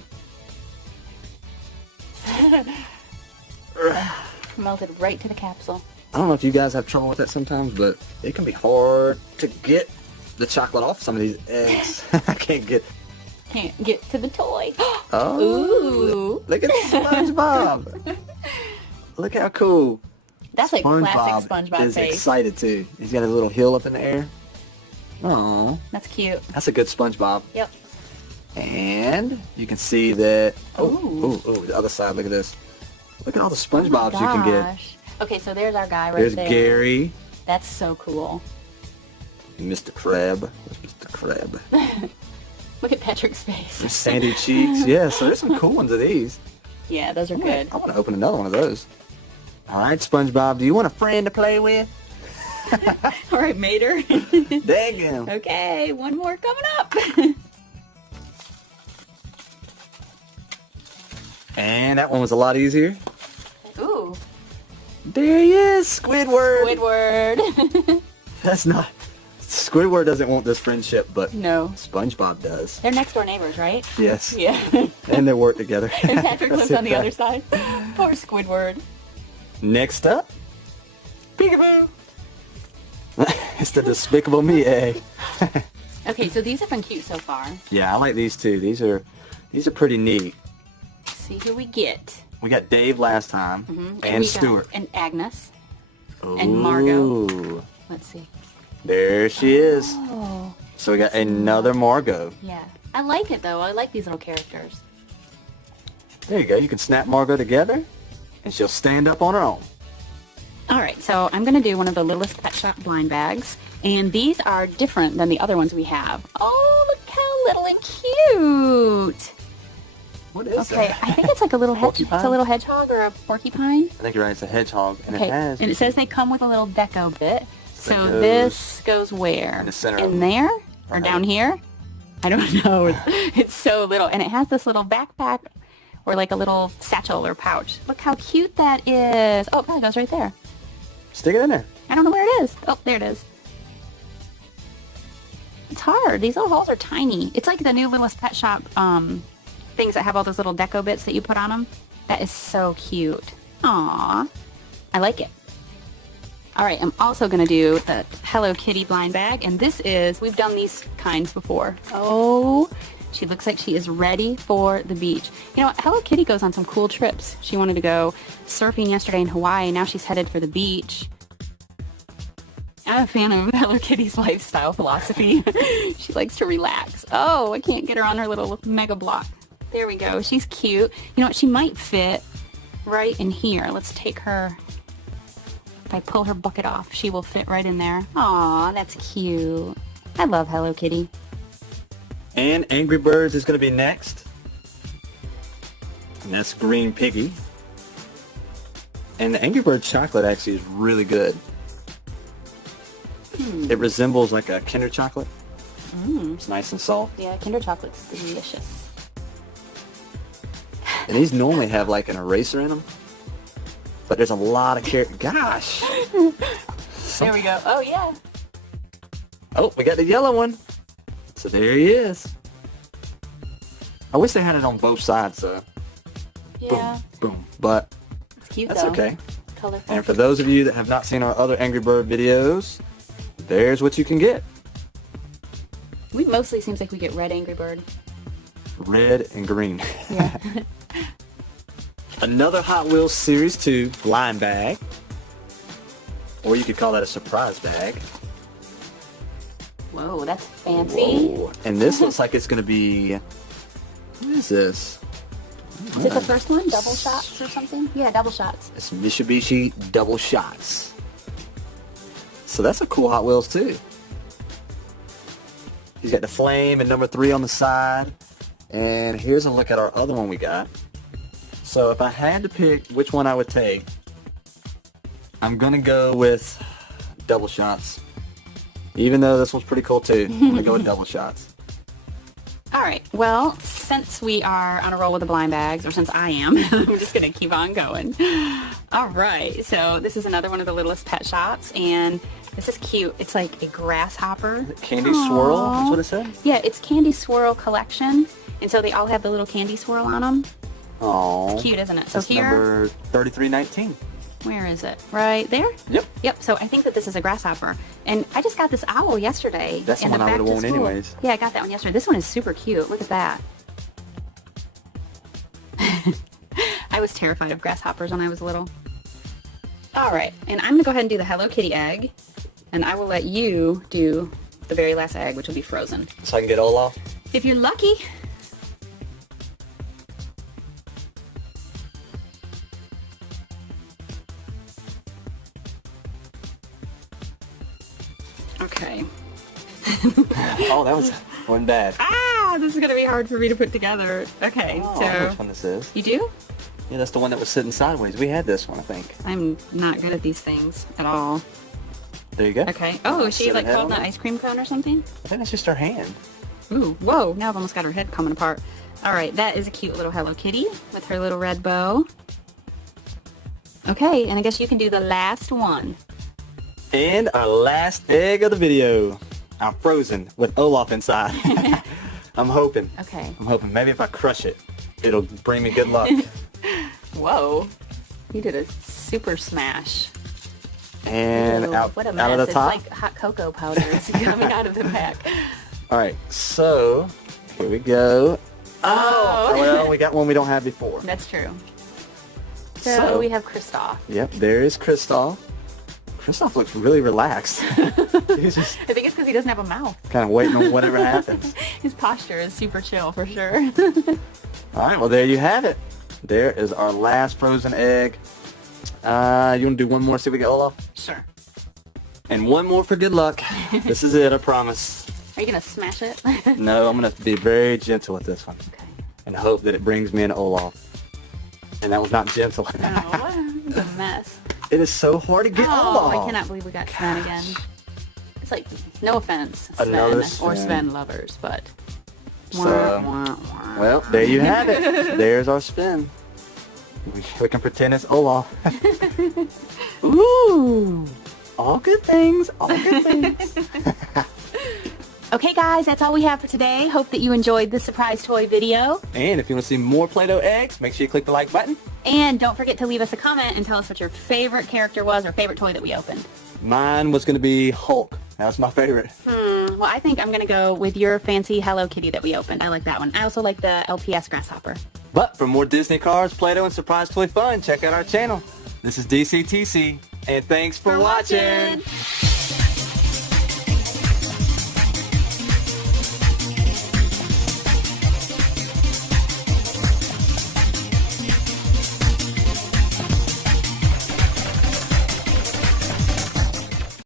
Melted right to the capsule. I don't know if you guys have trouble with that sometimes, but it can be hard to get the chocolate off some of these eggs. I can't get... Can't get to the toy. Oh, Ooh. look at SpongeBob. Look how cool. That's a classic SpongeBob is face. excited too. He's got his little heel up in the air. Aww, That's cute. that's a good SpongeBob. Yep. And you can see that. Ooh. Oh, the other side. Look at this. Look at all the SpongeBobs you can get. Gosh. Okay, so there's our guy right There's there. Gary, That's so cool. Mr. Crab. There's Mr. Crab. Look at Patrick's face. There's Sandy Cheeks. Yeah, so there's some cool ones of these. Yeah, those are good. I want to open another one of those. All right, SpongeBob, do you want a friend to play with? All right, Mater. Daggum. Okay, one more coming up. And that one was a lot easier. Ooh, There he is, Squidward. Squidward. That's not... Squidward doesn't want this friendship, but No. SpongeBob does. They're next door neighbors, right? Yes. Yeah. And they work together. And Patrick lives That's on the it. other side. Poor Squidward. Next up, peekaboo. It's the Despicable Me egg. Okay, so these have been cute so far. Yeah, I like these too. These are pretty neat. Let's see who we get. We got Dave last time, We and got- Stuart. And Agnes. And Margot. Ooh, Let's see. there she is. Oh, So we got another Margot. yeah. I like it though. I like these little characters. There you go. You can snap Margot together, and she'll stand up on her own. All right, so I'm going to do one of the Littlest Pet Shop blind bags, and these are different than the other ones we have. Oh, look how little and cute. What is Okay, that? I think it's like a little Porcupine? it's a little hedgehog or a porcupine. I think you're right. It's a hedgehog, and Okay, it has. and it says they come with a little deco bit. So That goes this goes where? in the center of In them. there? Or Right. down here? I don't know. It's so little. And it has this little backpack or like a little satchel or pouch. Look how cute that is. Oh, it probably goes right there. Stick it in there. I don't know where it is. Oh, there it is. It's hard. These little holes are tiny. It's like the new Littlest Pet Shop things that have all those little deco bits that you put on them. That is so cute. Aww. I like it. All right, I'm also going to do the Hello Kitty blind bag, and this is, we've done these kinds before. Oh, she looks like she is ready for the beach. You know what? Hello Kitty goes on some cool trips. She wanted to go surfing yesterday in Hawaii, now she's headed for the beach. I'm a fan of Hello Kitty's lifestyle philosophy. She likes to relax. Oh, I can't get her on her little mega block. There we go. She's cute. You know what? She might fit right in here. Let's take her. If I pull her bucket off, she will fit right in there. Aw, that's cute. I love Hello Kitty. And Angry Birds is going to be next. And that's Green Piggy. And the Angry Bird chocolate actually is really good. It resembles like a Kinder chocolate. It's nice and soft. Yeah, Kinder Chocolate's delicious. And these normally have like an eraser in them. But there's a lot of Gosh! There we go. Oh, yeah. Oh, we got the yellow one. So there he is. I wish they had it on both sides, so Yeah. boom, boom. But It's cute, that's though. okay. Colorful. And for those of you that have not seen our other Angry Bird videos, there's what you can get. We mostly seems like we get red Angry Bird. Red and green. Yeah. Another Hot Wheels Series 2 blind bag. Or you could call that a surprise bag. Whoa, that's fancy. Whoa. And this looks like it's going to be... What is this? Is it the first one? Double shots or something? Yeah, double shots. It's Mitsubishi Double Shots. So that's a cool Hot Wheels too. He's got the flame and number 3 on the side. And here's a look at our other one we got. So if I had to pick which one I would take, I'm going to go with Double Shots. Even though this one's pretty cool too. I'm going to go with Double Shots. All right. Well, since we are on a roll with the blind bags, or since I am, I'm just going to keep on going. All right. So this is another one of the Littlest Pet Shops, and this is cute. It's like a grasshopper. Candy Swirl, that's what it said? Yeah, it's Candy Swirl collection, and so they all have the little candy swirl on them. Aww. Cute, isn't it? So That's here, number 3319. where is it? Right there? Yep. Yep, so I think that this is a grasshopper. And I just got this owl yesterday. That's the in one I back would've to worn school. anyways. Yeah, I got that one yesterday. This one is super cute. Look at that. I was terrified of grasshoppers when I was little. All right, and I'm going to go ahead and do the Hello Kitty egg. And I will let you do the very last egg, which will be frozen. So I can get Olaf? If you're lucky. Okay. Oh, that wasn't bad. Ah, this is gonna be hard for me to put together. Okay, Oh, I know so which one this is. you do? Yeah, that's the one that was sitting sideways. We had this one, I think. I'm not good at these things at all. There you go. Okay. Oh, is she Sit like ahead holding on an it. ice cream cone or something? I think that's just her hand. Ooh, whoa! Now I've almost got her head coming apart. All right, that is a cute little Hello Kitty with her little red bow. Okay, and I guess you can do the last one. And our last egg of the video. Our frozen with Olaf inside. I'm hoping. Okay. I'm hoping. Maybe if I crush it, it'll bring me good luck. Whoa! You did a Super Smash. And Ew, out, what a out mess. of the It's top. like hot cocoa powder is coming out of the pack. All right, so here we go. Oh, well, we got one we don't have before. That's true. So we have Kristoff. Yep, there is Kristoff. Kristoff looks really relaxed. He's just I think it's because he doesn't have a mouth. kind of waiting on whatever happens. His posture is super chill for sure. All right, well, there you have it. There is our last frozen egg. You want to do one more, see if we get Olaf? Sure. And one more for good luck. This is it, I promise. Are you going to smash it? No, I'm going to be very gentle with this one. Okay. And hope that it brings me an Olaf. And that was not gentle. Oh, it's a mess. It is so hard to get Oh, Olaf. I cannot believe we got Sven again. It's like, no offense, Sven, Another or Sven. Sven lovers, but... So, Wah, wah, wah. well, there you have it. There's our spin. We can pretend it's Olaf. Ooh! All good things, all good things. Okay guys, that's all we have for today. Hope that you enjoyed this surprise toy video. And if you want to see more Play-Doh eggs, make sure you click the like button. And don't forget to leave us a comment and tell us what your favorite character was or favorite toy that we opened. Mine was going to be Hulk. That's my favorite. Well, I think I'm going to go with your fancy Hello Kitty that we opened. I like that one. I also like the LPS Grasshopper. But for more Disney cars, Play-Doh, and surprise toy fun, check out our channel. This is DCTC, and thanks for watching.